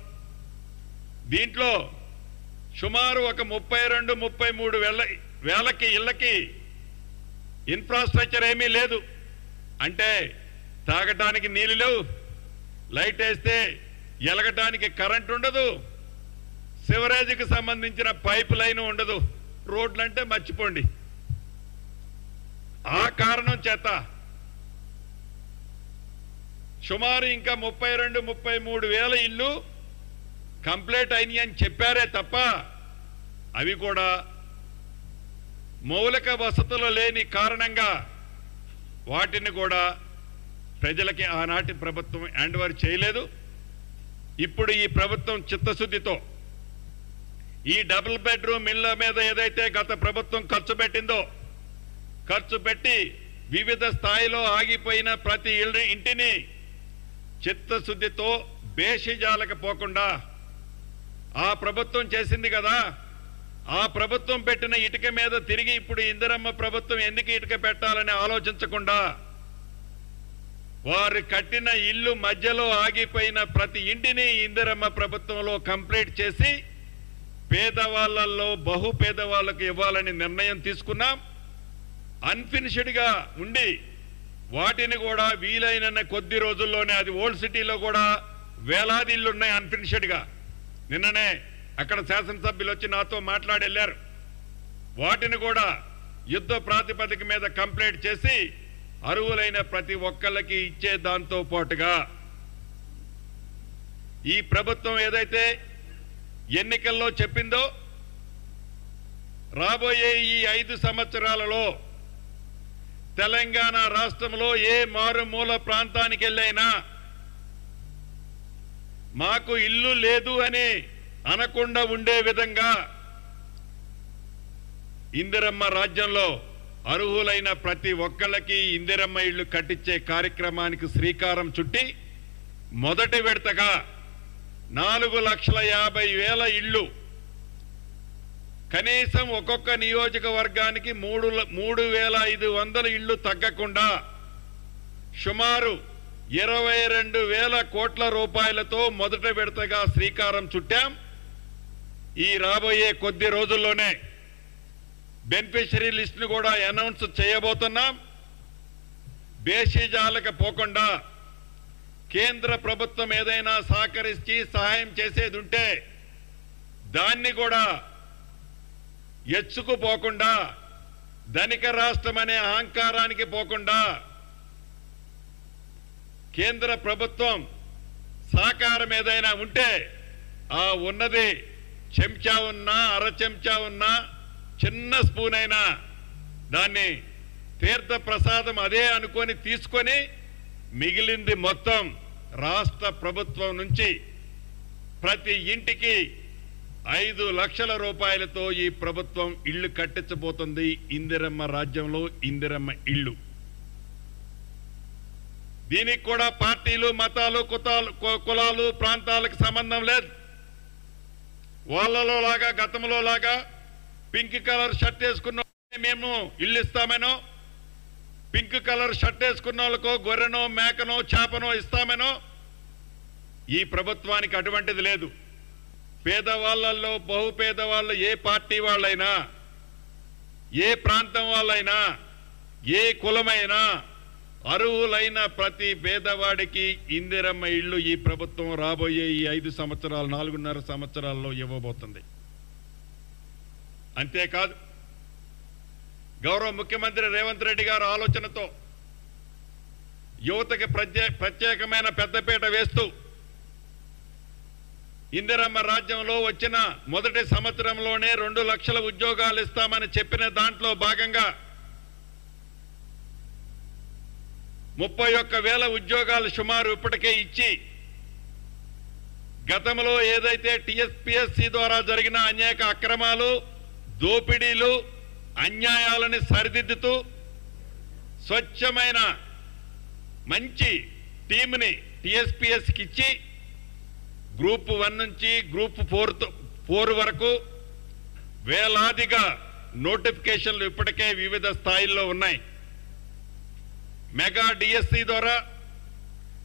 దీంట్లో సుమారు ఒక 32-33 వేలకి ఇళ్ళకి ఇన్ఫ్రాస్ట్రక్చర్ ఏమీ లేదు. అంటే తాగటానికి నీళ్ళు లేవు, లైట్ వేస్తే ఎలగటానికి కరెంట్ ఉండదు, సివరేజ్కి సంబంధించిన పైప్ లైన్ ఉండదు, రోడ్లంటే మర్చిపోండి. ఆ కారణం చేత సుమారు ఇంకా 32-33 వేల ఇళ్ళు కంప్లీట్ అయినాయి అని చెప్పారే తప్ప అవి కూడా మౌలిక వసతులు లేని కారణంగా వాటిని కూడా ప్రజలకి ఆనాటి ప్రభుత్వం హ్యాండ్ ఓవర్ చేయలేదు. ఇప్పుడు ఈ ప్రభుత్వం చిత్తశుద్ధితో ఈ డబుల్ బెడ్రూమ్ ఇళ్ల మీద ఏదైతే గత ప్రభుత్వం ఖర్చు పెట్టి వివిధ స్థాయిలో ఆగిపోయిన ప్రతి ఇంటిని చిత్తశుద్ధితో బేషిజాలకు పోకుండా ఆ ప్రభుత్వం చేసింది కదా, ఆ ప్రభుత్వం పెట్టిన ఇటుక మీద తిరిగి ఇప్పుడు ఇందిరమ్మ ప్రభుత్వం ఎందుకు ఇటుక పెట్టాలని ఆలోచించకుండా వారు కట్టిన ఇల్లు మధ్యలో ఆగిపోయిన ప్రతి ఇంటిని ఇందిరమ్మ ప్రభుత్వంలో కంప్లీట్ చేసి పేదవాళ్లలో బహు పేదవాళ్లకు ఇవ్వాలని నిర్ణయం తీసుకున్నాం. అన్ఫినిష్డ్గా ఉండి వాటిని కూడా వీలైన కొద్ది రోజుల్లోనే, అది ఓల్డ్ సిటీలో కూడా వేలాది ఇళ్ళు ఉన్నాయి అన్ఫినిష్డ్గా. నిన్ననే అక్కడ శాసనసభ్యులు వచ్చి నాతో మాట్లాడి వెళ్ళారు. వాటిని కూడా యుద్ధ ప్రాతిపదిక మీద కంప్లీట్ చేసి అర్హులైన ప్రతి ఒక్కళ్ళకి ఇచ్చే దాంతో పాటుగా ఈ ప్రభుత్వం ఏదైతే ఎన్నికల్లో చెప్పిందో రాబోయే ఈ 5 సంవత్సరాలలో తెలంగాణ రాష్ట్రంలో ఏ మారుమూల ప్రాంతానికి వెళ్ళైనా మాకు ఇల్లు లేదు అని అనకుండా ఉండే విధంగా ఇందిరమ్మ రాజ్యంలో అర్హులైన ప్రతి ఒక్కళ్ళకి ఇందిరమ్మ ఇళ్లు కట్టించే కార్యక్రమానికి శ్రీకారం చుట్టి మొదటి విడతగా 4,50,000 ఇళ్ళు, కనీసం ఒక్కొక్క నియోజకవర్గానికి 3,500 ఇళ్ళు తగ్గకుండా సుమారు 22,000 కోట్ల రూపాయలతో మొదటి విడతగా శ్రీకారం చుట్టాం. ఈ రాబోయే కొద్ది రోజుల్లోనే బెనిఫిషరీ లిస్ట్ను కూడా అనౌన్స్ చేయబోతున్నాం. బేషిజాలకు పోకుండా కేంద్ర ప్రభుత్వం ఏదైనా సహకరించి సహాయం చేసేది ఉంటే దాన్ని కూడా ఎచ్చుకుపోకుండా, ధనిక రాష్ట్రం అనే అహంకారానికి పోకుండా కేంద్ర ప్రభుత్వం సహకారం ఏదైనా ఉంటే ఆ ఉన్నది చెంచా ఉన్నా, అర చెంచా ఉన్నా, చిన్న స్పూన్ అయినా దాన్ని తీర్థ ప్రసాదం అదే అనుకొని తీసుకొని మిగిలింది మొత్తం రాష్ట్ర ప్రభుత్వం నుంచి ప్రతి ఇంటికి 5 లక్షల రూపాయలతో ఈ ప్రభుత్వం ఇళ్లు కట్టించబోతుంది. ఇందిరమ్మ రాజ్యంలో ఇందిరమ్మ ఇళ్లు. దీనికి కూడా పార్టీలు, మతాలు, కులాలు, ప్రాంతాలకు సంబంధం లేదు. వాళ్ళలో లాగా గతంలో లాగా పింక్ కలర్ షర్ట్ వేసుకున్న మేము ఇల్లు ఇస్తామనో, పింక్ కలర్ షర్ట్ వేసుకున్న వాళ్ళకో గొర్రెనో మేకనో చేపనో ఇస్తామనో ఈ ప్రభుత్వానికి అటువంటిది లేదు. పేదవాళ్లలో బహు పేదవాళ్ళు, ఏ పార్టీ వాళ్ళైనా, ఏ ప్రాంతం వాళ్ళైనా, ఏ కులమైనా అర్హులైన ప్రతి పేదవాడికి ఇందిరమ్మ ఇళ్ళు ఈ ప్రభుత్వం రాబోయే ఈ 5 సంవత్సరాలు, 4.5 సంవత్సరాల్లో ఇవ్వబోతుంది. అంతేకాదు, గౌరవ ముఖ్యమంత్రి రేవంత్ రెడ్డి గారు ఆలోచనతో యువతకి ప్రత్యేకమైన పెద్దపీట వేస్తూ ఇందిరమ్మ రాజ్యంలో వచ్చిన మొదటి సంవత్సరంలోనే 2 లక్షల ఉద్యోగాలు ఇస్తామని చెప్పిన దాంట్లో భాగంగా 31,000 ఉద్యోగాలు సుమారు ఇప్పటికే ఇచ్చి గతంలో ఏదైతే టీఎస్పీఎస్సీ ద్వారా జరిగిన అనేక అక్రమాలు, దోపిడీలు, అన్యాయాలని సరిదిద్దుతూ స్వచ్ఛమైన మంచి టీంని టీఎస్పీఎస్కి ఇచ్చి గ్రూప్ 1 నుంచి గ్రూప్ 4 వరకు వేలాదిగా నోటిఫికేషన్లు ఇప్పటికే వివిధ స్థాయిల్లో ఉన్నాయి. మెగా డిఎస్సి ద్వారా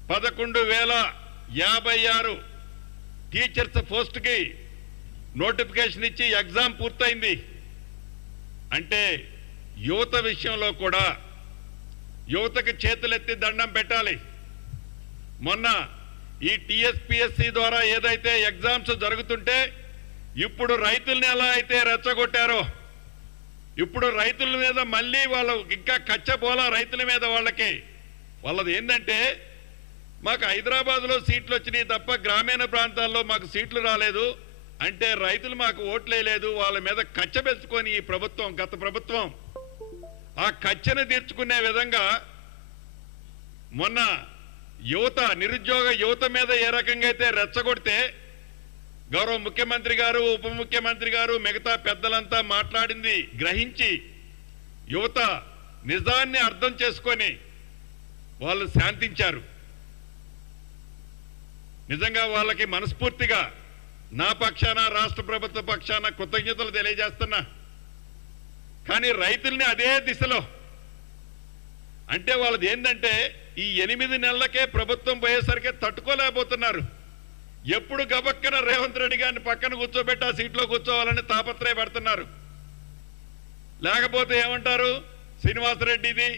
11,056 టీచర్స్ పోస్ట్కి నోటిఫికేషన్ ఇచ్చి ఎగ్జామ్ పూర్తయింది. అంటే యువత విషయంలో కూడా యువతకి చేతులెత్తి దండం పెట్టాలి. మొన్న ఈ టీఎస్పీఎస్సీ ద్వారా ఏదైతే ఎగ్జామ్స్ జరుగుతుంటే ఇప్పుడు రైతుల్ని ఎలా అయితే రెచ్చగొట్టారో, ఇప్పుడు రైతుల మీద మళ్ళీ వాళ్ళు ఇంకా కచ్చపోలా రైతుల మీద వాళ్ళది ఏంటంటే మాకు హైదరాబాద్లో సీట్లు వచ్చినాయి తప్ప గ్రామీణ ప్రాంతాల్లో మాకు సీట్లు రాలేదు అంటే రైతులు మాకు ఓట్లేయలేదు, వాళ్ళ మీద కచ్చ పెంచుకొని ఈ ప్రభుత్వం, గత ప్రభుత్వం ఆ కచ్చను తీర్చుకునే విధంగా మొన్న నిరుద్యోగ యువత మీద ఏ రకంగా అయితే రెచ్చగొడితే గౌరవ ముఖ్యమంత్రి గారు, ఉప ముఖ్యమంత్రి గారు, మిగతా పెద్దలంతా మాట్లాడింది గ్రహించి యువత నిజాన్ని అర్థం చేసుకొని వాళ్ళు శాంతించారు. నిజంగా వాళ్ళకి మనస్ఫూర్తిగా నా పక్షాన, రాష్ట్ర ప్రభుత్వ పక్షాన కృతజ్ఞతలు తెలియజేస్తున్నా. కానీ రైతుల్ని అదే దిశలో అంటే వాళ్ళది ఏంటంటే ఈ 8 నెలలకే ప్రభుత్వం పోయేసరికి తట్టుకోలేకపోతున్నారు. ఎప్పుడు గబక్కన రేవంత్ రెడ్డి గారిని పక్కన కూర్చోబెట్టి ఆ సీట్లో కూర్చోవాలని తాపత్రయపడుతున్నారు. లేకపోతే ఏమంటారు, శ్రీనివాసరెడ్డిది,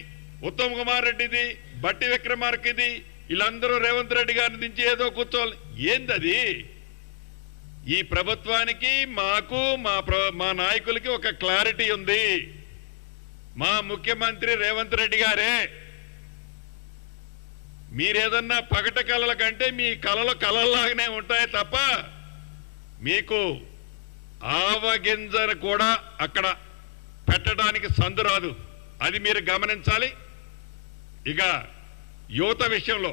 ఉత్తమ్ కుమార్ రెడ్డిది, బట్టి విక్రమార్కది, వీళ్ళందరూ రేవంత్ రెడ్డి గారిని దించి ఏదో కూర్చోవాలి. ఏందది? ఈ ప్రభుత్వానికి, మాకు, మా నాయకులకి ఒక క్లారిటీ ఉంది. మా ముఖ్యమంత్రి రేవంత్ రెడ్డి గారే. మీరేదన్నా పగట కళల కంటే మీ కళలు కళల్లాగానే ఉంటాయి తప్ప మీకు ఆవగింజను కూడా అక్కడ పెట్టడానికి సందు రాదు. అది మీరు గమనించాలి. ఇక యువత విషయంలో,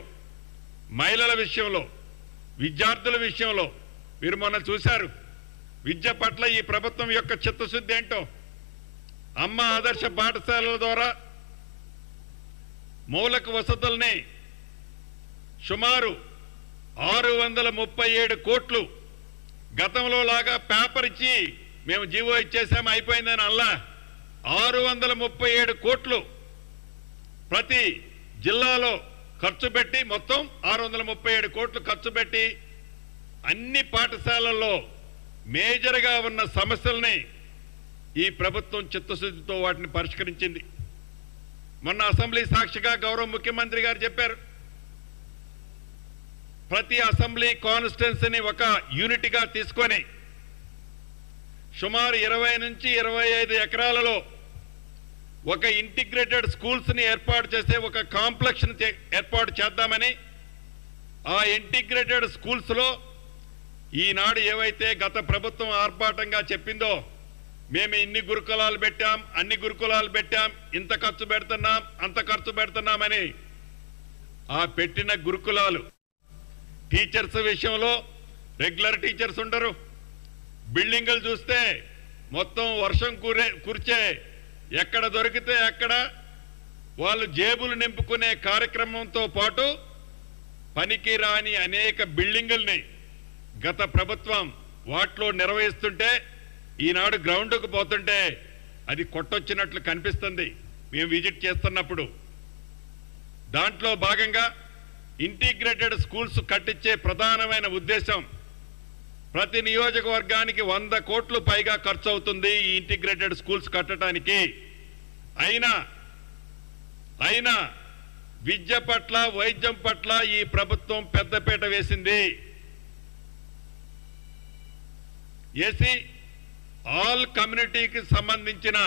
మహిళల విషయంలో, విద్యార్థుల విషయంలో మీరు మొన్న చూశారు. విద్య పట్ల ఈ ప్రభుత్వం యొక్క చిత్తశుద్ధి ఏంటో. అమ్మ ఆదర్శ పాఠశాలల ద్వారా మౌలిక వసతుల్ని సుమారు 637 కోట్లు, గతంలో లాగా పేపర్ ఇచ్చి మేము జీవో ఇచ్చేసాము అయిపోయిందని అల్లా 637 కోట్లు ప్రతి జిల్లాలో ఖర్చు పెట్టి, మొత్తం 637 కోట్లు ఖర్చు పెట్టి అన్ని పాఠశాలల్లో మేజర్గా ఉన్న సమస్యల్ని ఈ ప్రభుత్వం చిత్తశుద్ధితో వాటిని పరిష్కరించింది. మొన్న అసెంబ్లీ సాక్షిగా గౌరవ ముఖ్యమంత్రి గారు చెప్పారు, ప్రతి అసెంబ్లీ కాన్స్టిట్యున్సీని ఒక యూనిట్గా తీసుకొని సుమారు 20 నుంచి 25 ఎకరాలలో ఒక ఇంటిగ్రేటెడ్ స్కూల్స్ని ఏర్పాటు చేసే ఒక కాంప్లెక్స్ని ఏర్పాటు చేద్దామని, ఆ ఇంటిగ్రేటెడ్ స్కూల్స్లో ఈనాడు ఏవైతే గత ప్రభుత్వం ఆర్భాటంగా చెప్పిందో, మేము ఇన్ని గురుకులాలు పెట్టాం, అన్ని గురుకులాలు పెట్టాం, ఇంత ఖర్చు పెడుతున్నాం, అంత ఖర్చు పెడుతున్నామని ఆ పెట్టిన గురుకులాలు టీచర్స్ విషయంలో రెగ్యులర్ టీచర్స్ ఉండరు. బిల్డింగులు చూస్తే మొత్తం వర్షం కురిచే ఎక్కడ దొరికితే అక్కడ వాళ్ళు జేబులు నింపుకునే కార్యక్రమంతో పాటు పనికి రాని అనేక బిల్డింగుల్ని గత ప్రభుత్వం వాటిలో నిర్వహిస్తుంటే ఈనాడు గ్రౌండ్కు పోతుంటే అది కొట్టొచ్చినట్లు కనిపిస్తుంది మేము విజిట్ చేస్తున్నప్పుడు. దాంట్లో భాగంగా ఇంటిగ్రేటెడ్ స్కూల్స్ కట్టించే ప్రధానమైన ఉద్దేశం, ప్రతి నియోజకవర్గానికి 100 కోట్లు పైగా ఖర్చు అవుతుంది ఈ ఇంటిగ్రేటెడ్ స్కూల్స్ కట్టడానికి. అయినా విద్య పట్ల, వైద్యం పట్ల ఈ ప్రభుత్వం పెద్దపీట వేసింది. ఏసీ ఆల్ కమ్యూనిటీకి సంబంధించిన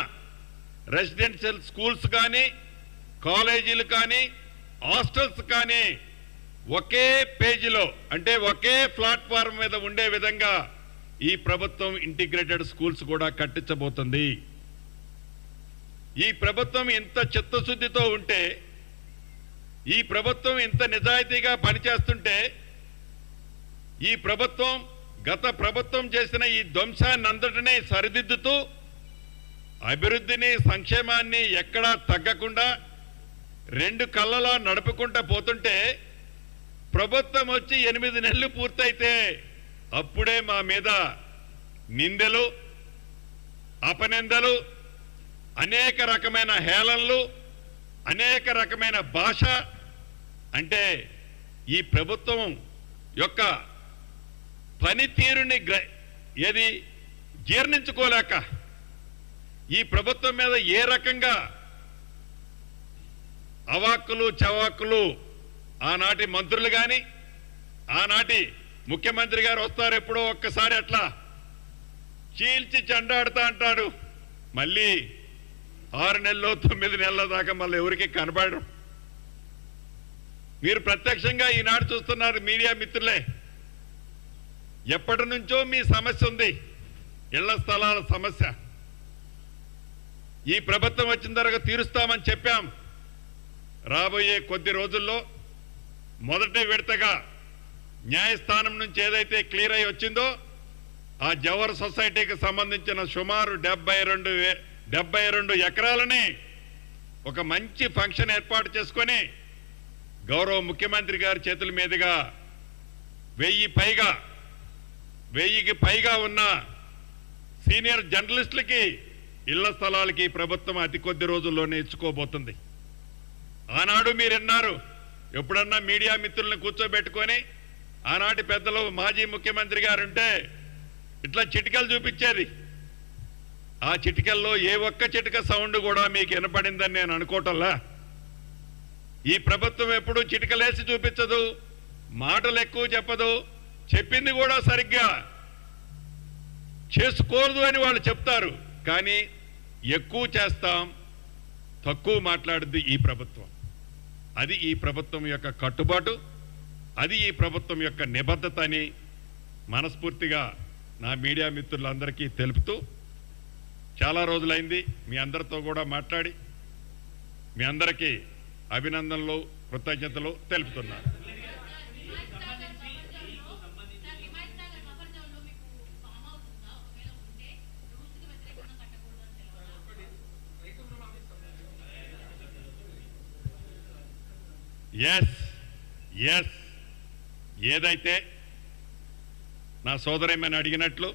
రెసిడెన్షియల్ స్కూల్స్ కానీ, కాలేజీలు కానీ, హాస్టల్స్ కానీ ఒకే పేజీలో అంటే ఒకే ప్లాట్ఫామ్ మీద ఉండే విధంగా ఈ ప్రభుత్వం ఇంటిగ్రేటెడ్ స్కూల్స్ కూడా కట్టించబోతుంది. ఈ ప్రభుత్వం ఇంత చిత్తశుద్ధితో ఉంటే, ఈ ప్రభుత్వం ఇంత నిజాయితీగా పనిచేస్తుంటే, ఈ ప్రభుత్వం గత ప్రభుత్వం చేసిన ఈ ధ్వంసాన్ని అంతటినీ సరిదిద్దుతూ అభివృద్ధిని సంక్షేమాన్ని ఎక్కడా తగ్గకుండా రెండు కళ్ళలా నడుపుకుంటూ పోతుంటే, ప్రభుత్వం వచ్చి 8 నెలలు పూర్తయితే అప్పుడే మా మీద నిందలు, అపనిందలు, అనేక రకమైన హేళనలు, అనేక రకమైన భాష. అంటే ఈ ప్రభుత్వం యొక్క పనితీరుని ఏది జీర్ణించుకోలేక ఈ ప్రభుత్వం మీద ఏ రకంగా అవాక్కులు చవాక్కులు ఆనాటి మంత్రులు కానీ ఆనాటి ముఖ్యమంత్రి గారు వస్తారు ఎప్పుడో ఒక్కసారి అట్లా చీల్చి చెండాడుతా అంటాడు, మళ్ళీ 6 నెలలు 9 నెలల దాకా మళ్ళీ ఎవరికి కనబడరు. మీరు ప్రత్యక్షంగా ఈనాడు చూస్తున్నారు మీడియా మిత్రులే. ఎప్పటి నుంచో మీ సమస్య ఉంది, ఇళ్ల స్థలాల సమస్య. ఈ ప్రభుత్వం వచ్చిన తర్వాత తీరుస్తామని చెప్పాం. రాబోయే కొద్ది రోజుల్లో మొదటి విడతగా న్యాయస్థానం నుంచి ఏదైతే క్లియర్ అయి వచ్చిందో ఆ జవహర్ సొసైటీకి సంబంధించిన సుమారు 72 ఎకరాలని ఒక మంచి ఫంక్షన్ ఏర్పాటు చేసుకొని గౌరవ ముఖ్యమంత్రి గారి చేతుల మీదుగా 1000కి పైగా ఉన్న సీనియర్ జర్నలిస్టులకి ఇళ్ల స్థలాలకి ప్రభుత్వం అతి కొద్ది రోజుల్లోనే ఇచ్చుకోబోతుంది. ఆనాడు మీరున్నారు, ఎప్పుడన్నా మీడియా మిత్రులను కూర్చోబెట్టుకొని ఆనాటి పెద్దలు మాజీ ముఖ్యమంత్రి గారుంటే ఇట్లా చిటికలు చూపించేది. ఆ చిటికల్లో ఏ ఒక్క చిటిక సౌండ్ కూడా మీకు వినపడిందని నేను అనుకోవటంలా. ఈ ప్రభుత్వం ఎప్పుడు చిటికలేసి చూపించదు, మాటలు ఎక్కువ చెప్పదు, చెప్పింది కూడా సరిగ్గా చేసుకోదు అని వాళ్ళు చెప్తారు. కానీ ఎక్కువ చేస్తాం, తక్కువ మాట్లాడుద్ది ఈ ప్రభుత్వం. అది ఈ ప్రభుత్వం యొక్క కట్టుబాటు, అది ఈ ప్రభుత్వం యొక్క నిబద్ధత అని మనస్ఫూర్తిగా నా మీడియా మిత్రులందరికీ తెలుపుతూ, చాలా రోజులైంది మీ అందరితో కూడా మాట్లాడి మీ అందరికీ అభినందనలు, కృతజ్ఞతలు తెలుపుతున్నాను. ఎస్ ఏదైతే నా సోదరేమని అడిగినట్లు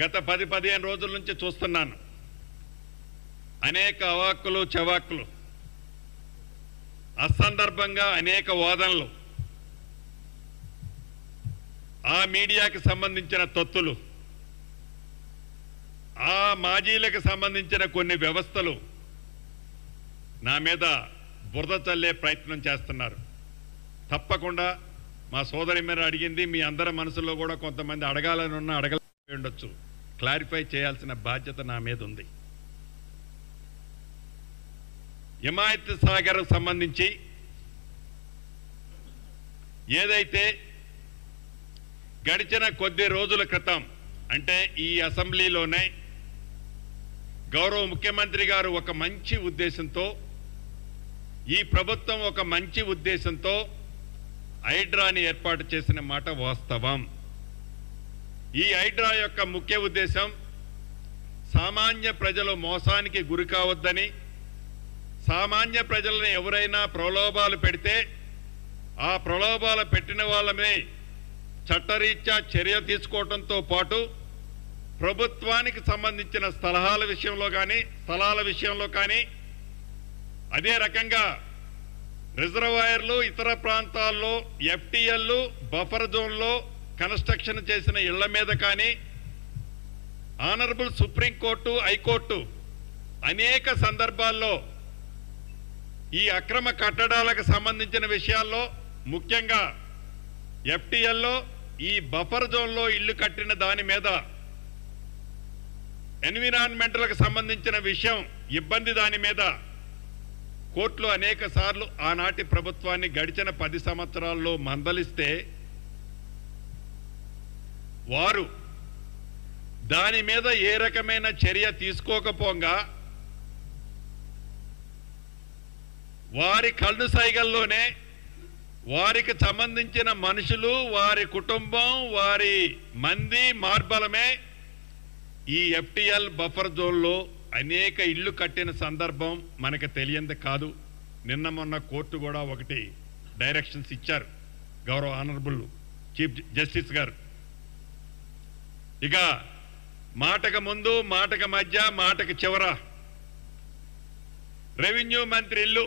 గత 10-15 రోజుల నుంచి చూస్తున్నాను. అనేక అవాక్కులు చవాక్కులు, అసందర్భంగా అనేక వాదనలు, ఆ మీడియాకి సంబంధించిన తొత్తులు, ఆ మాజీలకు సంబంధించిన కొన్ని వ్యవస్థలు నా మీద బురద చల్లే ప్రయత్నం చేస్తున్నారు. తప్పకుండా మా సోదరి మీద అడిగింది మీ అందరి మనసులో కూడా కొంతమంది అడగాలని ఉన్న అడగలేకపోయి ఉండొచ్చు. క్లారిఫై చేయాల్సిన బాధ్యత నా మీద ఉంది. హిమాయత్ సాగర్ సంబంధించి ఏదైతే గడిచిన కొద్ది రోజుల క్రితం అంటే ఈ అసెంబ్లీలోనే గౌరవ ముఖ్యమంత్రి గారు ఒక మంచి ఉద్దేశంతో, ఈ ప్రభుత్వం ఒక మంచి ఉద్దేశంతో హైడ్రాని ఏర్పాటు చేసిన మాట వాస్తవం. ఈ హైడ్రా యొక్క ముఖ్య ఉద్దేశం సామాన్య ప్రజలు మోసానికి గురి కావద్దని, సామాన్య ప్రజలను ఎవరైనా ప్రలోభాలు పెడితే ఆ ప్రలోభాలు పెట్టిన వాళ్ళమే చట్టరీత్యా చర్య తీసుకోవడంతో పాటు ప్రభుత్వానికి సంబంధించిన స్థలాల విషయంలో కానీ అదే రకంగా రిజర్వాయర్లు, ఇతర ప్రాంతాల్లో ఎఫ్టీఎల్లు, బఫర్ జోన్లో కన్స్ట్రక్షన్ చేసిన ఇళ్ల మీద కానీ ఆనరబుల్ సుప్రీంకోర్టు, హైకోర్టు అనేక సందర్భాల్లో ఈ అక్రమ కట్టడాలకు సంబంధించిన విషయాల్లో, ముఖ్యంగా ఎఫ్టీఎల్లో ఈ బఫర్ జోన్లో ఇల్లు కట్టిన దాని మీద ఎన్విరాన్మెంటల్కి సంబంధించిన విషయం, ఇబ్బంది దాని మీద కోర్టులో అనేక సార్లు ఆనాటి ప్రభుత్వాన్ని గడిచిన 10 సంవత్సరాల్లో మందలిస్తే వారు దాని మీద ఏ రకమైన చర్య తీసుకోకపోగా వారి కళ్ళు సైగల్లోనే వారికి సంబంధించిన మనుషులు, వారి కుటుంబం, వారి మంది మార్బలమే ఈ ఎఫ్టిఎల్ బఫర్ జోన్లో అనేక ఇళ్ళు కట్టిన సందర్భం మనకు తెలియంది కాదు. నిన్న మొన్న కోర్టు కూడా ఒకటి డైరెక్షన్స్ ఇచ్చారు గౌరవ ఆనరబుల్ చీఫ్ జస్టిస్ గారు. ఇక మాటకు ముందు, మాటకు మధ్య, మాటకు చివర రెవెన్యూ మంత్రి ఇల్లు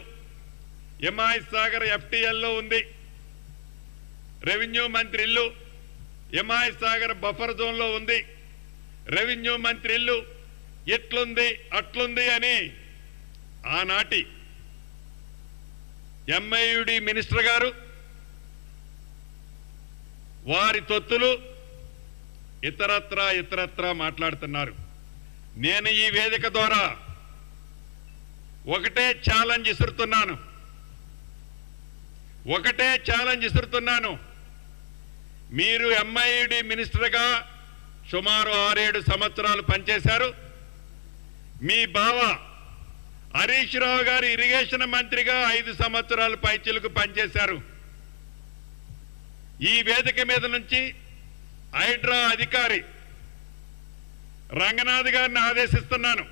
ఎంఐ సాగర్ ఎఫ్టిఎల్లో ఉంది. రెవెన్యూ మంత్రి ఇల్లు ఎంఐ సాగర్ బఫర్ జోన్లో ఉంది. రెవెన్యూ మంత్రి ఇల్లు ఎట్లుంది అట్లుంది అని ఆనాటి ఎంఐయుడి మినిస్టర్ గారు వారి తొత్తులు ఇతరత్రా మాట్లాడుతున్నారు. నేను ఈ వేదిక ద్వారా ఒకటే ఛాలెంజ్ ఇస్తున్నాను. మీరు ఎంఐయుడి మినిస్టర్గా సుమారు 6-7 సంవత్సరాలు పనిచేశారు. మీ బావ హరీష్ రావు గారు ఇరిగేషన్ మంత్రిగా 5 సంవత్సరాలు పైచిలకు పనిచేశారు. ఈ వేదిక మీద నుంచి హైడ్రా అధికారి రంగనాథ్ గారిని ఆదేశిస్తున్నాను.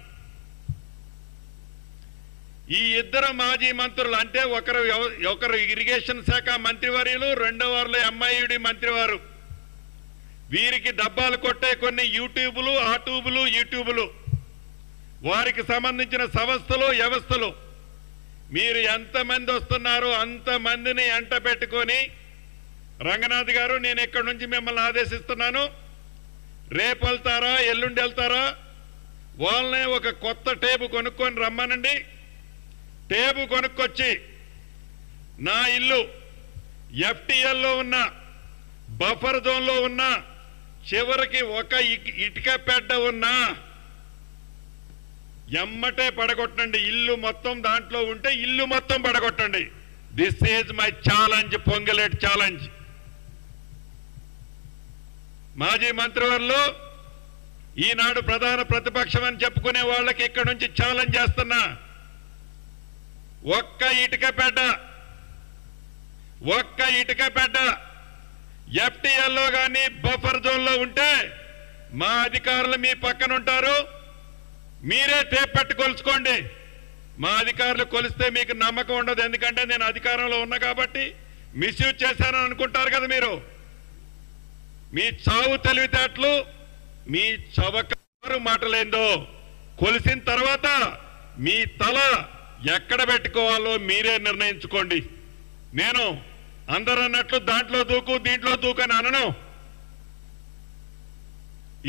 ఈ ఇద్దరు మాజీ మంత్రులు అంటే ఒకరు ఇరిగేషన్ శాఖ మంత్రివర్యులు, రెండో వారిలో ఎంఐయుడి మంత్రివారు, వీరికి డబ్బాలు కొట్టే కొన్ని యూట్యూబులు, యూట్యూబులు, వారికి సంబంధించిన సంస్థలు, వ్యవస్థలు, మీరు ఎంతమంది వస్తున్నారో అంతమందిని ఎంట పెట్టుకొని రంగనాథ్ గారు నేను ఇక్కడి నుంచి మిమ్మల్ని ఆదేశిస్తున్నాను. రేపు వెళ్తారా, ఎల్లుండి వెళ్తారా, వాళ్ళనే ఒక కొత్త టేబు కొనుక్కొని రమ్మనండి. టేబు కొనుక్కొచ్చి నా ఇల్లు ఎఫ్టిఎల్లో ఉన్న బఫర్ జోన్లో ఉన్న చివరికి ఒక ఇటుక పెడ్డ ఉన్నా ఎమ్మటే పడగొట్టండి. ఇల్లు మొత్తం దాంట్లో ఉంటే ఇల్లు మొత్తం పడగొట్టండి. This is my challenge, Ponguleti challenge. మాజీ మంత్రివర్యులు, ఈనాడు ప్రధాన ప్రతిపక్షం అని చెప్పుకునే వాళ్ళకి ఇక్కడి నుంచి ఛాలెంజ్ చేస్తున్నా. ఒక్క ఇటుక పెడ్డ ఎఫ్టిఎల్లో కానీ బఫర్ జోన్లో ఉంటే మా అధికారులు మీ పక్కన ఉంటారు. మీరే టేప్ పెట్టి కొలుచుకోండి. మా అధికారులు కొలిస్తే మీకు నమ్మకం ఉండదు. ఎందుకంటే నేను అధికారంలో ఉన్నా కాబట్టి మిస్యూజ్ చేశానని అనుకుంటారు కదా మీరు. మీ చావు తెలివితేటలు, మీ చవకారు మాటలేందో కొలిసిన తర్వాత మీ తల ఎక్కడ పెట్టుకోవాలో మీరే నిర్ణయించుకోండి. నేను అందరూ అన్నట్లు దాంట్లో దూకు దీంట్లో దూకు అని అనను.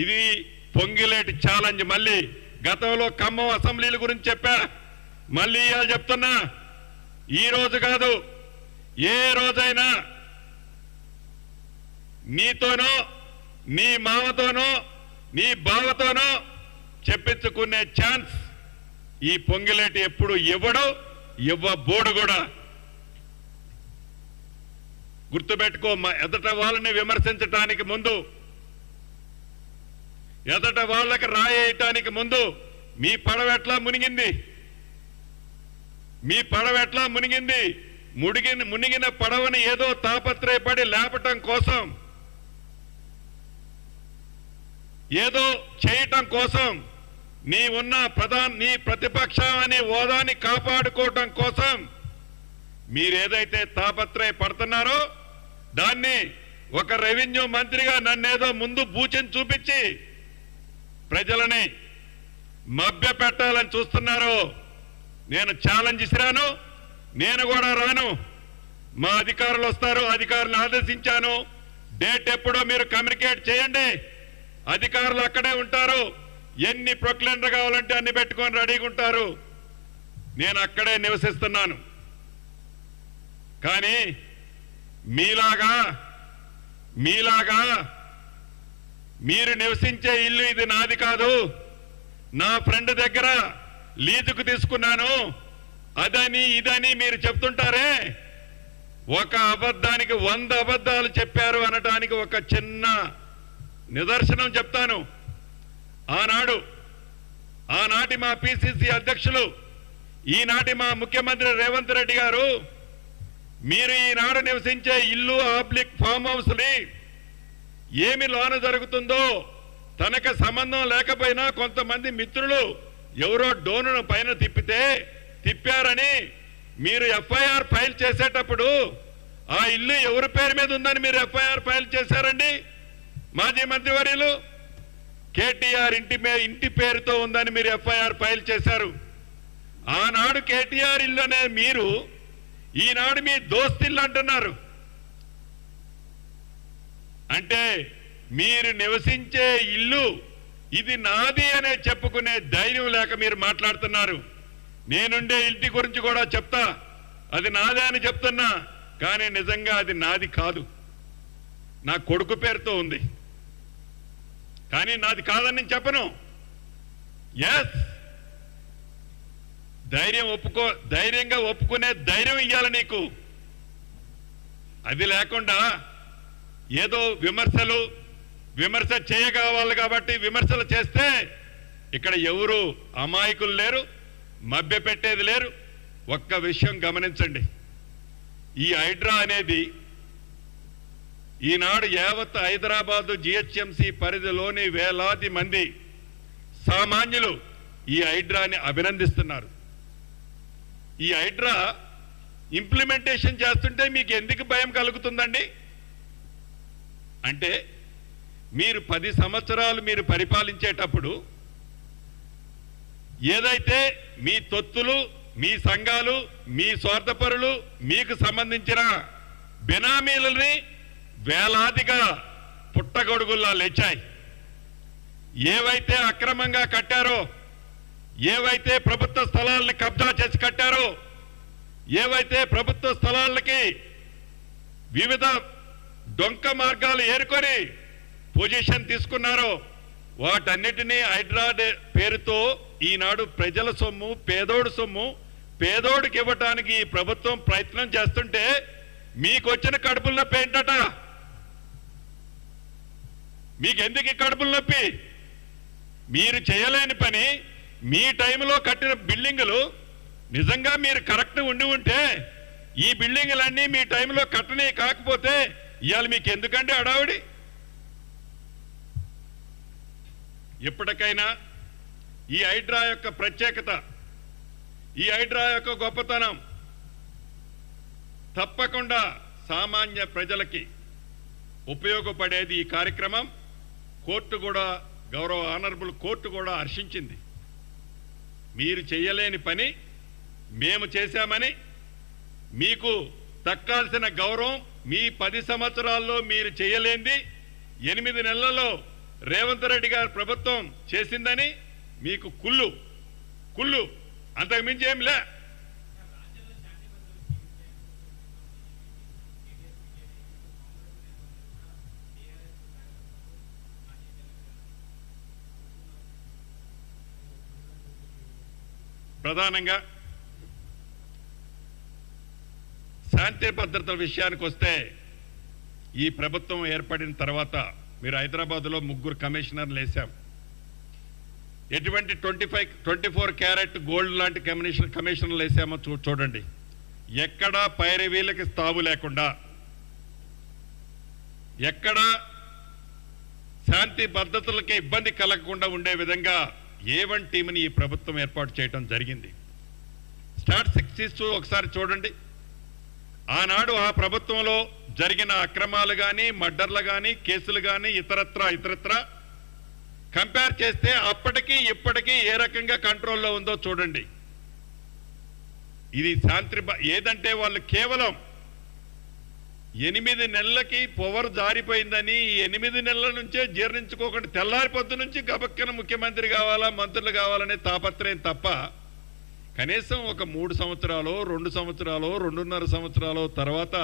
ఇది పొంగిలేటి ఛాలెంజ్. మళ్ళీ గతంలో ఖమ్మం అసెంబ్లీల గురించి చెప్పా, మళ్ళీ ఇవాళ చెప్తున్నా. ఈ రోజు కాదు, ఏ రోజైనా నీతోనో, నీ మామతోనో, నీ బావతోనో చెప్పించుకునే ఛాన్స్ ఈ పొంగిలేటి ఎప్పుడు ఇవ్వబోడు కూడా. గుర్తుపెట్టుకో, ఎదట వాళ్ళని విమర్శించటానికి ముందు, ఎదట వాళ్ళకి రాయేయటానికి ముందు మీ పడవ ఎట్లా మునిగింది? మునిగిన పడవని ఏదో తాపత్రయపడి లేపటం కోసం, ఏదో చేయటం కోసం, నీ ప్రతిపక్ష అనే హోదాని కాపాడుకోవటం కోసం మీరేదైతే తాపత్రయపడుతున్నారో దాన్ని ఒక రెవెన్యూ మంత్రిగా నన్నేదో ముందు బూచిని చూపించి ప్రజలని మభ్య పెట్టాలని చూస్తున్నారో నేను ఛాలెంజ్ ఇసిరాను. నేను కూడా రాను. మా అధికారులు వస్తారు, అధికారులను ఆదేశించాను. డేట్ ఎప్పుడో మీరు కమ్యూనికేట్ చేయండి. అధికారులు అక్కడే ఉంటారు. ఎన్ని ప్రొక్లైన్లు కావాలంటే అన్ని పెట్టుకొని రెడీగా ఉంటారు. నేను అక్కడే నివసిస్తున్నాను. కానీ మీలాగా మీరు నివసించే ఇల్లు ఇది నాది కాదు, నా ఫ్రెండ్ దగ్గర లీజుకు తీసుకున్నాను, అదని ఇదని మీరు చెప్తుంటారే, ఒక అబద్ధానికి 100 అబద్ధాలు చెప్పారు అనటానికి ఒక చిన్న నిదర్శనం చెప్తాను. ఆనాటి మా పిసిసి అధ్యక్షులు, ఈనాటి మా ముఖ్యమంత్రి రేవంత్ రెడ్డి గారు, మీరు ఈనాడు నివసించే ఇల్లు ఆబ్లిక్ ఫామ్ హౌస్ని ఏమి లోన జరుగుతుందో తనకు సంబంధం లేకపోయినా కొంతమంది మిత్రులు ఎవరో డోనును పైన తిప్పారని మీరు ఎఫ్ఐఆర్ ఫైల్ చేసేటప్పుడు ఆ ఇల్లు ఎవరి పేరు మీద ఉందని మీరు ఎఫ్ఐఆర్ ఫైల్ చేశారండి? మాజీ మంత్రివర్యులు, కేటీఆర్ ఇంటి పేరుతో ఉందని మీరు ఎఫ్ఐఆర్ ఫైల్ చేశారు. ఆనాడు కేటీఆర్ ఇల్లు అనే మీరు ఈనాడు మీ దోస్తిల్లు అంటున్నారు. అంటే మీరు నివసించే ఇల్లు ఇది నాది అనే చెప్పుకునే ధైర్యం లేక మీరు మాట్లాడుతున్నారు. నేనుండే ఇంటి గురించి కూడా చెప్తా, అది నాదే అని చెప్తున్నా, కానీ నిజంగా అది నాది కాదు, నా కొడుకు పేరుతో ఉంది. కానీ నాది కాదని నేను చెప్పను. ఎస్, ధైర్యంగా ఒప్పుకునే ధైర్యం ఇవ్వాలి నీకు. అది లేకుండా ఏదో విమర్శ చేయగలవాలి కాబట్టి విమర్శలు చేస్తే ఇక్కడ ఎవరు అమాయకులు లేరు, మభ్యపెట్టేది లేరు. ఒక్క విషయం గమనించండి, ఈ హైడ్రా అనేది ఈనాడు యావత్ హైదరాబాదు జిహెచ్ఎంసి పరిధిలోని వేలాది మంది సామాన్యులు ఈ హైడ్రాని అభినందిస్తున్నారు. ఈ హైడ్రా ఇంప్లిమెంటేషన్ చేస్తుంటే మీకు ఎందుకు భయం కలుగుతుందండి? అంటే మీరు 10 సంవత్సరాలు మీరు పరిపాలించేటప్పుడు ఏదైతే మీ తొత్తులు, మీ సంఘాలు, మీ స్వార్థపరులు, మీకు సంబంధించిన బినామీలని వేలాదిగా పుట్టగొడుగుల్లా లేచాయి. ఏవైతే అక్రమంగా కట్టారో, ఏవైతే ప్రభుత్వ స్థలాలని కబ్జా చేసి కట్టారో, ఏవైతే ప్రభుత్వ స్థలాలకి వివిధ డొంక మార్గాలు ఏరుకొని పొజిషన్ తీసుకున్నారో వాటన్నిటినీ హైడ్రా పేరుతో ఈనాడు ప్రజల సొమ్ము, పేదోడు సొమ్ము పేదోడికి ఇవ్వటానికి ఈ ప్రభుత్వం ప్రయత్నం చేస్తుంటే మీకు వచ్చిన కడుపుల నొప్పి ఏంటట? మీకెందుకు ఈ కడుపుల నొప్పి? మీరు చేయలేని పని, మీ టైంలో కట్టిన బిల్డింగులు నిజంగా మీరు కరెక్ట్ ఉంటే ఈ బిల్డింగులన్నీ మీ టైంలో కట్టనే కాకపోతే ఇవాళ మీకు ఎందుకంటే అడావిడి? ఇప్పటికైనా ఈ హైడ్రా యొక్క ప్రత్యేకత, ఈ హైడ్రా యొక్క గొప్పతనం తప్పకుండా సామాన్య ప్రజలకి ఉపయోగపడేది. ఈ కార్యక్రమం కోర్టు కూడా, గౌరవ ఆనరబుల్ కోర్టు కూడా హర్షించింది. మీరు చేయలేని పని మేము చేశామని, మీకు దక్కాల్సిన గౌరవం మీ 10 సంవత్సరాల్లో మీరు చేయలేంది 8 నెలల్లో రేవంత్ రెడ్డి గారి ప్రభుత్వం చేసిందని మీకు కుళ్ళు అంతకుమించి ఏం లే. ప్రధానంగా శాంతి భద్రతల విషయానికి వస్తే, ఈ ప్రభుత్వం ఏర్పడిన తర్వాత మీరు హైదరాబాద్లో 3 కమిషనర్లు వేశాం. ఎటువంటి 24 క్యారెట్ గోల్డ్ లాంటి కమిషనర్లు వేసామో చూడండి. ఎక్కడా పైరవీలకి తావు లేకుండా, ఎక్కడా శాంతి భద్రతలకి ఇబ్బంది కలగకుండా ఉండే విధంగా A1 టీంని ఈ ప్రభుత్వం ఏర్పాటు చేయడం జరిగింది. స్టాటిస్టిక్స్ ఒకసారి చూడండి. ఆనాడు ఆ ప్రభుత్వంలో జరిగిన అక్రమాలు కానీ, మర్డర్లు కానీ, కేసులు కానీ, ఇతరత్ర కంపేర్ చేస్తే అప్పటికి ఇప్పటికీ ఏ రకంగా కంట్రోల్లో ఉందో చూడండి. ఇది ఏదంటే వాళ్ళు కేవలం 8 నెలలకి పవర్ జారిపోయిందని 8 నెలల నుంచే జీర్ణించుకోకుండా తెల్లారి పొద్దు నుంచి గబక్కన ముఖ్యమంత్రి కావాలా, మంత్రులు కావాలనే తాపత్రయం తప్ప కనీసం ఒక 3 సంవత్సరాలు, 2 సంవత్సరాలు, 2.5 సంవత్సరాలు తర్వాత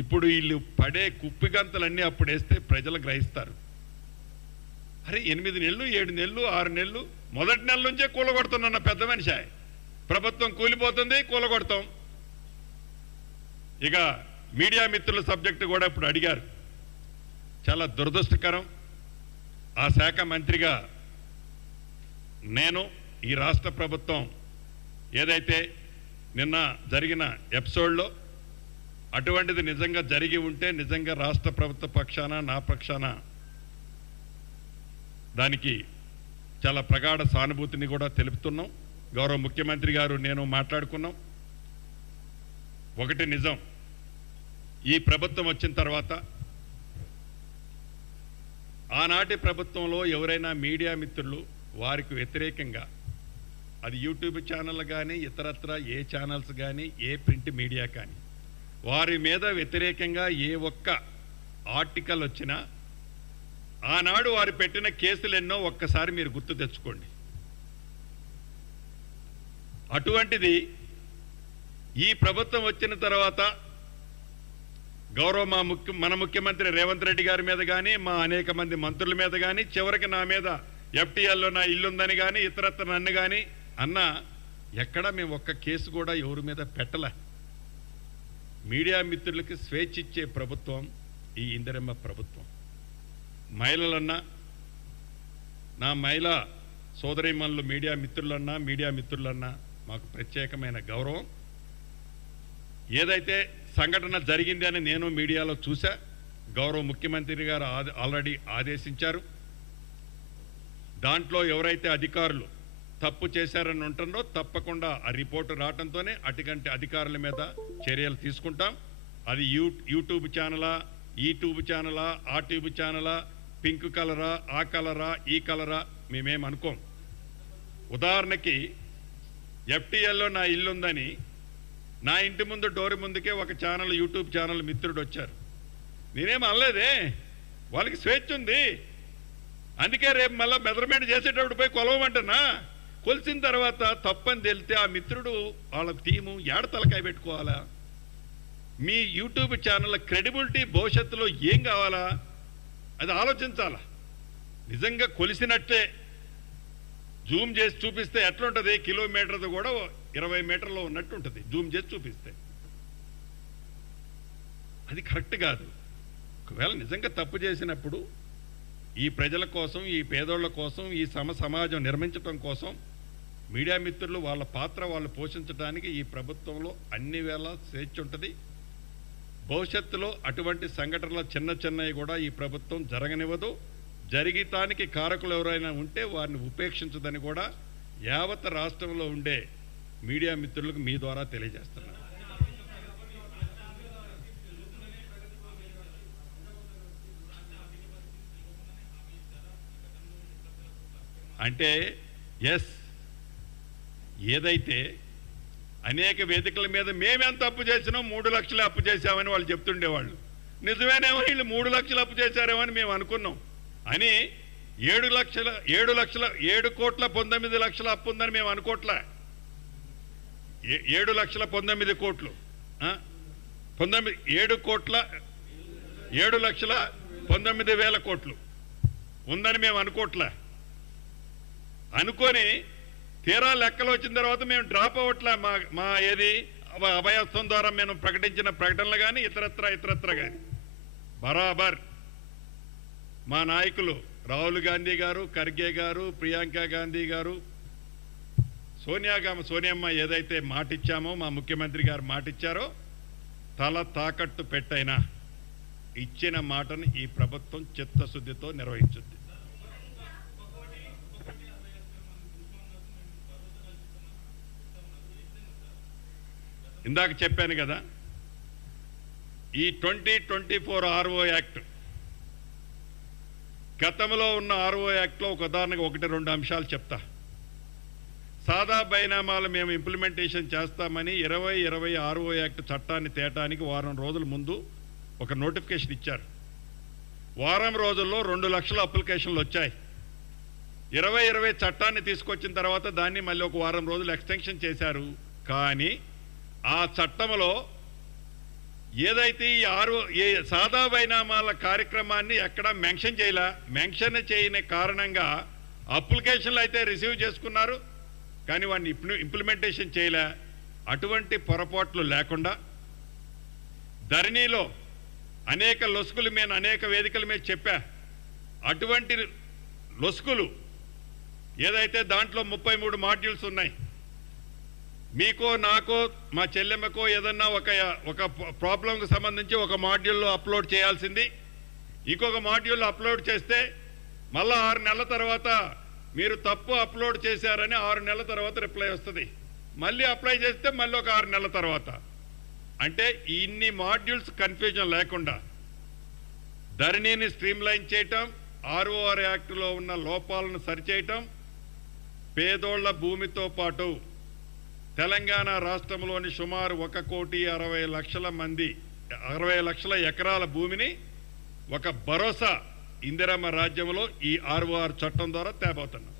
ఇప్పుడు వీళ్ళు పడే కుప్పిగంతలన్నీ అప్పుడు వేస్తే ప్రజలు గ్రహిస్తారు. అరే 8 నెలలు, 7 నెలలు, 6 నెలలు, మొదటి నెల నుంచే కూలగొడుతున్న పెద్ద మనిషి ప్రభుత్వం కూలిపోతుంది, కూలగొడతాం. ఇక మీడియా మిత్రుల సబ్జెక్టు కూడా ఇప్పుడు అడిగారు. చాలా దురదృష్టకరం. ఆ శాఖ మంత్రిగా నేను ఈ రాష్ట్ర ప్రభుత్వం ఏదైతే నిన్న జరిగిన ఎపిసోడ్లో అటువంటిది నిజంగా జరిగి ఉంటే నిజంగా రాష్ట్ర ప్రభుత్వ పక్షాన నా పక్షాన దానికి చాలా ప్రగాఢ సానుభూతిని కూడా తెలుపుతున్నాం. గౌరవ ముఖ్యమంత్రి గారు నేను మాట్లాడుకున్నాం. ఒకటి నిజం, ఈ ప్రభుత్వం వచ్చిన తర్వాత ఆనాటి ప్రభుత్వంలో ఎవరైనా మీడియా మిత్రులు వారికి వ్యతిరేకంగా, అది యూట్యూబ్ ఛానల్ కానీ ఇతరత్ర ఏ ఛానల్స్ కానీ ఏ ప్రింట్ మీడియా కానీ, వారి మీద వ్యతిరేకంగా ఏ ఒక్క ఆర్టికల్ వచ్చినా ఆనాడు వారు పెట్టిన కేసులు ఎన్నో ఒక్కసారి మీరు గుర్తు తెచ్చుకోండి. అటువంటిది ఈ ప్రభుత్వం వచ్చిన తర్వాత గౌరవ మన ముఖ్యమంత్రి రేవంత్ రెడ్డి గారి మీద కానీ మా అనేక మంది మంత్రుల మీద కానీ చివరికి నా మీద FTLలో నా ఇల్లుందని కానీ ఇతరత్ర నన్ను కానీ అన్న ఎక్కడ మేము ఒక్క కేసు కూడా ఎవరి మీద పెట్టలే. మీడియా మిత్రులకి స్వేచ్ఛ ఇచ్చే ప్రభుత్వం ఈ ఇందిరమ్మ ప్రభుత్వం. మహిళలన్నా, నా మహిళా సోదరీమణులు మీడియా మిత్రులన్నా మాకు ప్రత్యేకమైన గౌరవం. ఏదైతే సంఘటన జరిగింది అని నేను మీడియాలో చూసా. గౌరవ ముఖ్యమంత్రి గారు ఆల్రెడీ ఆదేశించారు. దాంట్లో ఎవరైతే అధికారులు తప్పు చేశారని ఉంటుందో తప్పకుండా ఆ రిపోర్టు రావడంతోనే అటువంటి అధికారుల మీద చర్యలు తీసుకుంటాం. అది యూట్యూబ్ ఛానలా, ఈట్యూబ్ ఛానలా, ఆ ట్యూబ్ ఛానలా, పింక్ కలరా, ఆ కలరా, ఈ కలరా మేమేం అనుకోం. ఉదాహరణకి FTLలో నా ఇల్లుందని నా ఇంటి ముందు డోర్ ముందుకే ఒక ఛానల్ యూట్యూబ్ ఛానల్ మిత్రుడు వచ్చారు. నేనేం అనలేదే, వాళ్ళకి స్వేచ్ఛ ఉంది. అందుకే రేపు మళ్ళీ మెజర్మెంట్ చేసేటప్పుడు పోయి కొలవమంటున్నా. కొలిసిన తర్వాత తప్పని తెలితే ఆ మిత్రుడు వాళ్ళ టీము ఏడ తలకాయ పెట్టుకోవాలా? మీ యూట్యూబ్ ఛానల్ క్రెడిబిలిటీ భవిష్యత్తులో ఏం కావాలా అది ఆలోచించాలా. నిజంగా కొలిసినట్టే జూమ్ చేసి చూపిస్తే ఎట్లుంటుంది? కిలోమీటర్ది కూడా 20 మీటర్లో ఉన్నట్టు ఉంటుంది జూమ్ చేసి చూపిస్తే. అది కరెక్ట్ కాదు. ఒకవేళ నిజంగా తప్పు చేసినప్పుడు ఈ ప్రజల కోసం, ఈ పేదోళ్ల కోసం, ఈ సమాజం నిర్మించడం కోసం మీడియా మిత్రులు వాళ్ళ పాత్ర వాళ్ళు పోషించడానికి ఈ ప్రభుత్వంలో అన్ని వేళ స్వేచ్ఛ ఉంటుంది. భవిష్యత్తులో అటువంటి సంఘటనలు చిన్నవి కూడా ఈ ప్రభుత్వం జరగనివ్వదు. జరిగటానికి కారకులు ఎవరైనా ఉంటే వారిని ఉపేక్షించదని కూడా యావత్ రాష్ట్రంలో ఉండే మీడియా మిత్రులకు మీ ద్వారా తెలియజేస్తున్నారు. అంటే ఎస్, ఏదైతే అనేక వేదికల మీద మేమెంత అప్పు చేసినాం 3 లక్షలు అప్పు చేశామని వాళ్ళు చెప్తుండేవాళ్ళు. నిజమేనేమో వీళ్ళు 3 లక్షలు అప్పు చేశారేమో అని మేము అనుకున్నాం. అని 7 కోట్ల 19 లక్షల అప్పు ఉందని మేము అనుకోవట్లే. 7 లక్షల 19 కోట్లు 7 లక్షల 19 వేల కోట్లు ఉందని మేము అనుకోవట్లే. అనుకొని తీరా లెక్కలు వచ్చిన తర్వాత మేము డ్రాప్ అవ్వట్లే. మా ఏది అభయస్థం ద్వారా మేము ప్రకటించిన ప్రకటనలు కానీ ఇతరత్ర కానీ బరాబర్ మా నాయకులు రాహుల్ గాంధీ గారు, ఖర్గే గారు, ప్రియాంక గాంధీ గారు, సోనియమ్మ ఏదైతే మాటిచ్చామో, మా ముఖ్యమంత్రి గారు మాటిచ్చారో తల తాకట్టు పెట్టైనా ఇచ్చిన మాటను ఈ ప్రభుత్వం చిత్తశుద్ధితో నిర్వహించుద్ది. ఇందాక చెప్పాను కదా, ఈ 2024 RO యాక్ట్, గతంలో ఉన్న RO యాక్ట్లో ఒక ఉదాహరణకు 1-2 అంశాలు చెప్తా. సాదా బైనామాలు మేము ఇంప్లిమెంటేషన్ చేస్తామని 2020 RO యాక్ట్ చట్టాన్ని తేటానికి వారం రోజుల ముందు ఒక నోటిఫికేషన్ ఇచ్చారు. వారం రోజుల్లో 2 లక్షల అప్లికేషన్లు వచ్చాయి. 2020 చట్టాన్ని తీసుకొచ్చిన తర్వాత దాన్ని మళ్ళీ ఒక వారం రోజులు ఎక్స్టెన్షన్ చేశారు. కానీ ఆ చట్టంలో ఏదైతే ఈ సాదా బైనామాల కార్యక్రమాన్ని ఎక్కడా మెన్షన్ చేయని కారణంగా అప్లికేషన్లు అయితే రిసీవ్ చేసుకున్నారు, కానీ వాడిని ఇంప్లిమెంటేషన్ చేయలే. అటువంటి పొరపాట్లు లేకుండా ధరణిలో అనేక లొసుగులు నేను అనేక వేదికల మీద చెప్పా. అటువంటి లొసుగులు ఏదైతే దాంట్లో 33 మాడ్యూల్స్ ఉన్నాయి, మీకో నాకో మా చెల్లెమ్మకో ఏదన్నా ఒక ప్రాబ్లంకి సంబంధించి ఒక మాడ్యూల్లో అప్లోడ్ చేయాల్సింది ఇంకొక మాడ్యూల్లో అప్లోడ్ చేస్తే మళ్ళీ 6 నెలల తర్వాత మీరు తప్పు అప్లోడ్ చేశారని 6 నెలల తర్వాత రిప్లై వస్తుంది. మళ్ళీ అప్లై చేస్తే మళ్ళీ ఒక 6 నెలల తర్వాత. అంటే ఇన్ని మాడ్యూల్స్ కన్ఫ్యూజన్ లేకుండా ధరణిని స్ట్రీమ్లైన్ చేయటం, ఆర్ఓఆర్ యాక్ట్లో ఉన్న లోపాలను సరిచేయటం, పేదోళ్ల భూమితో పాటు తెలంగాణ రాష్ట్రంలోని సుమారు 1,60,00,000 లక్షల ఎకరాల భూమిని ఒక భరోసా ఇందిరమ్మ రాజ్యంలో ఈ ఆర్ఓఆర్ చట్టం ద్వారా తేబోతున్నాం.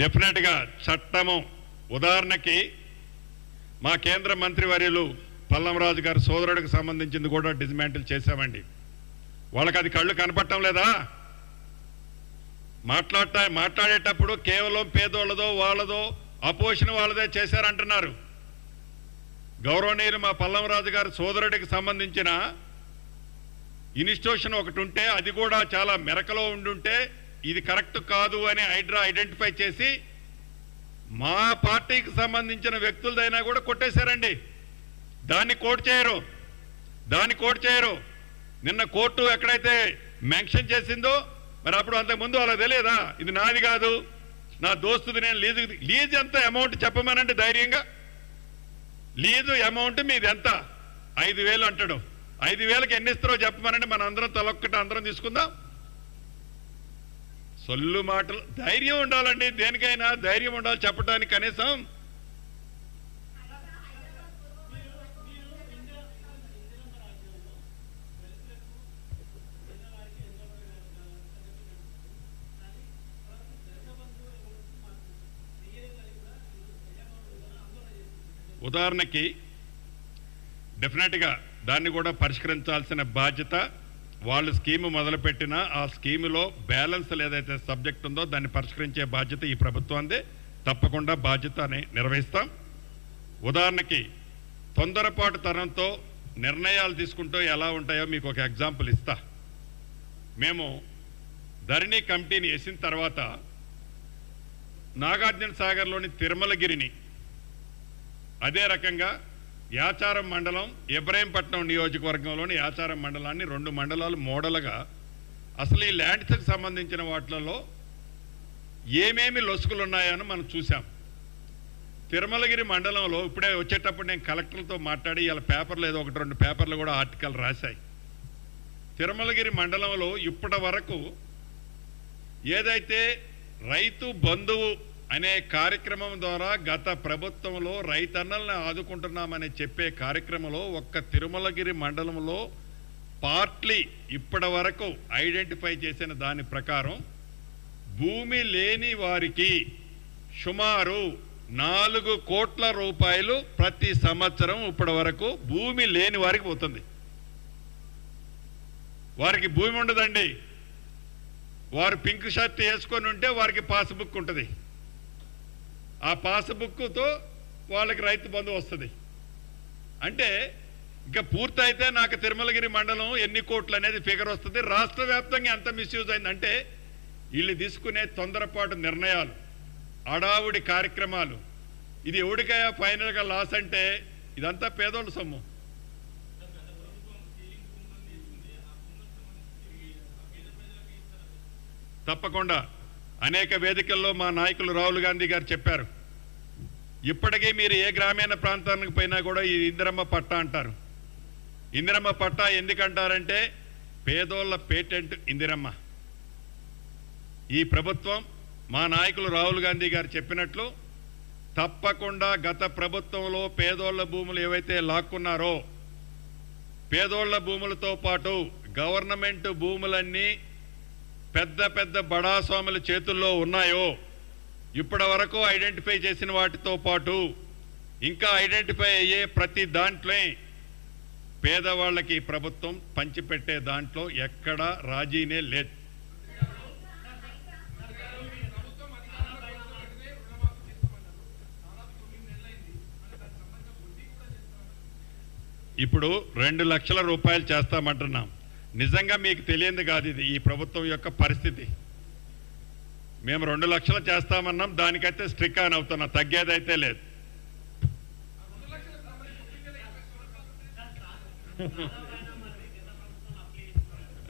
డెఫినెట్గా చట్టము. ఉదాహరణకి మా కేంద్ర మంత్రివర్యులు పల్లంరాజు గారి సోదరుడికి సంబంధించింది కూడా డిస్మాంటిల్ చేశామండి. వాళ్ళకి అది కళ్ళు కనపడటం లేదా? మాట్లాడేటప్పుడు కేవలం పేదోళ్ళదో వాళ్ళదో అపోజిషన్ వాళ్ళదే చేశారంటున్నారు. గౌరవనీయులు మా పల్లంరాజు గారి సోదరుడికి సంబంధించిన ఇన్స్టిట్యూషన్ ఒకటి ఉంటే అది కూడా చాలా మెరకలో ఉండుంటే ఇది కరెక్ట్ కాదు అని హైడ్రా ఐడెంటిఫై చేసి మా పార్టీకి సంబంధించిన వ్యక్తులదైనా కూడా కొట్టేశారండి. దాన్ని కోట్ చేయరు. నిన్న కోర్టు ఎక్కడైతే మెన్షన్ చేసిందో మరి అప్పుడు అంతకుముందు వాళ్ళకి తెలియదా ఇది నాది కాదు నా దోస్తుది, నేను లీజ్ ఎంత అమౌంట్ చెప్పమనండి ధైర్యంగా. లీజు అమౌంట్ మీది ఎంత? 5,000 అంటాడు. 5,000కి ఎన్ని ఇస్తారో చెప్పమనండి, మన అందరం తలొక్కటి అందరం తీసుకుందాం. సొల్లు మాటలు. ధైర్యం ఉండాలండి, దేనికైనా ధైర్యం ఉండాలి చెప్పడానికి. కనీసం ఉదాహరణకి డెఫినెట్గా దాన్ని కూడా పరిష్కరించాల్సిన బాధ్యత వాళ్ళు స్కీము మొదలుపెట్టినా ఆ స్కీములో బ్యాలెన్స్ ఏదైతే సబ్జెక్ట్ ఉందో దాన్ని పరిష్కరించే బాధ్యత ఈ ప్రభుత్వాందే. తప్పకుండా బాధ్యతని నిర్వహిస్తాం. ఉదాహరణకి తొందరపాటు తరంతో నిర్ణయాలు తీసుకుంటూ ఎలా ఉంటాయో మీకు ఒక ఎగ్జాంపుల్ ఇస్తా. మేము ధరణి కమిటీని వేసిన తర్వాత నాగార్జున సాగర్లోని తిరుమలగిరిని, అదే రకంగా యాచారం మండలం ఇబ్రహీంపట్నం నియోజకవర్గంలోని యాచారం మండలాన్ని 2 మండలాలు మోడల్గా అసలు ఈ ల్యాండ్స్కి సంబంధించిన వాటిలలో ఏమేమి లొసుగులు ఉన్నాయని మనం చూసాం. తిరుమలగిరి మండలంలో ఇప్పుడే వచ్చేటప్పుడు నేను కలెక్టర్లతో మాట్లాడి ఇలా పేపర్లు ఏదో 1-2 పేపర్లు కూడా ఆర్టికల్ రాశాయి. తిరుమలగిరి మండలంలో ఇప్పటి వరకు ఏదైతే రైతు బంధువు అనే కార్యక్రమం ద్వారా గత ప్రభుత్వంలో రైతన్నల్ని ఆదుకుంటున్నామని చెప్పే కార్యక్రమంలో ఒక్క తిరుమలగిరి మండలంలో పార్ట్లీ ఇప్పటి వరకు ఐడెంటిఫై చేసిన దాని ప్రకారం భూమి లేని వారికి సుమారు 4 కోట్ల రూపాయలు ప్రతి సంవత్సరం ఇప్పటి వరకు భూమి లేని వారికి పోతుంది. వారికి భూమి ఉండదండి. వారు పింక్ షర్ట్ వేసుకొని ఉంటే వారికి పాస్బుక్ ఉంటుంది. ఆ పాస్బుక్తో వాళ్ళకి రైతు బంధు వస్తుంది. అంటే ఇంకా పూర్తయితే నాకు తిరుమలగిరి మండలం ఎన్ని కోట్లు అనేది ఫిగర్ వస్తుంది. రాష్ట్ర వ్యాప్తంగా ఎంత మిస్యూజ్ అయిందంటే వీళ్ళు తీసుకునే తొందరపాటు నిర్ణయాలు, అడావుడి కార్యక్రమాలు, ఇది ఎవడికయా ఫైనల్గా లాస్ అంటే ఇదంతా పేదోళ్ళ సొమ్ము. తప్పకుండా అనేక వేదికల్లో మా నాయకులు రాహుల్ గాంధీ గారు చెప్పారు. ఇప్పటికీ మీరు ఏ గ్రామీణ ప్రాంతానికి పోయినా కూడా ఈ ఇందిరమ్మ పట్టా అంటారు. ఇందిరమ్మ పట్టా ఎందుకంటారంటే పేదోళ్ళ పేటెంట్ ఇందిరమ్మ. ఈ ప్రభుత్వం మా నాయకులు రాహుల్ గాంధీ గారు చెప్పినట్లు తప్పకుండా గత ప్రభుత్వంలో పేదోళ్ళ భూములు ఏవైతే లాక్కున్నారో పేదోళ్ళ భూములతో పాటు గవర్నమెంట్ భూములన్నీ పెద్ద పెద్ద బడాస్వాముల చేతుల్లో ఉన్నాయో ఇప్పటి వరకు ఐడెంటిఫై చేసిన వాటితో పాటు ఇంకా ఐడెంటిఫై అయ్యే ప్రతి దాంట్లో పేదవాళ్ళకి ప్రభుత్వం పంచిపెట్టే దాంట్లో ఎక్కడా రాజీనే లేదు. ఇప్పుడు 2 లక్షల రూపాయలు చేస్తామంటున్నాం. నిజంగా మీకు తెలియంది కాదు ఇది ఈ ప్రభుత్వం యొక్క పరిస్థితి. మేము 2 లక్షలు చేస్తామన్నాం, దానికైతే స్ట్రిక్ ఆన్ అవుతున్నాం, తగ్గేదైతే లేదు.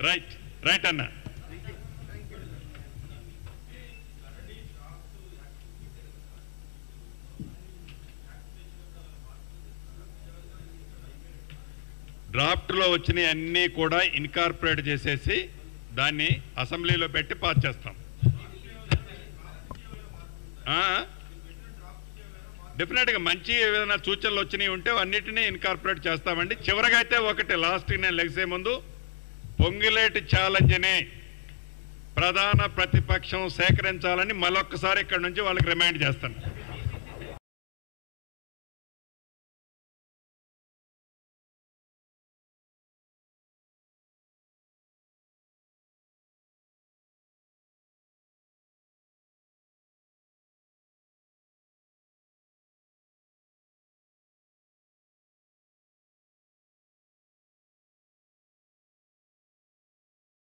రైట్ రైట్ అన్న. డ్రాఫ్ట్లో వచ్చినవి అన్నీ కూడా ఇన్కార్పొరేట్ చేసేసి దాన్ని అసెంబ్లీలో పెట్టి పాస్ చేస్తాం. డెఫినెట్గా మంచి ఏదైనా సూచనలు వచ్చినాయి ఉంటే అన్నిటినీ ఇన్కార్పొరేట్ చేస్తామండి. చివరిగా అయితే ఒకటి లాస్ట్కి నేను లెగిసే ముందు పొంగులేటి ఛాలెంజ్ని ప్రధాన ప్రతిపక్షం సేకరించాలని మరొక్కసారి ఇక్కడ నుంచి వాళ్ళకి రిమైండ్ చేస్తాను.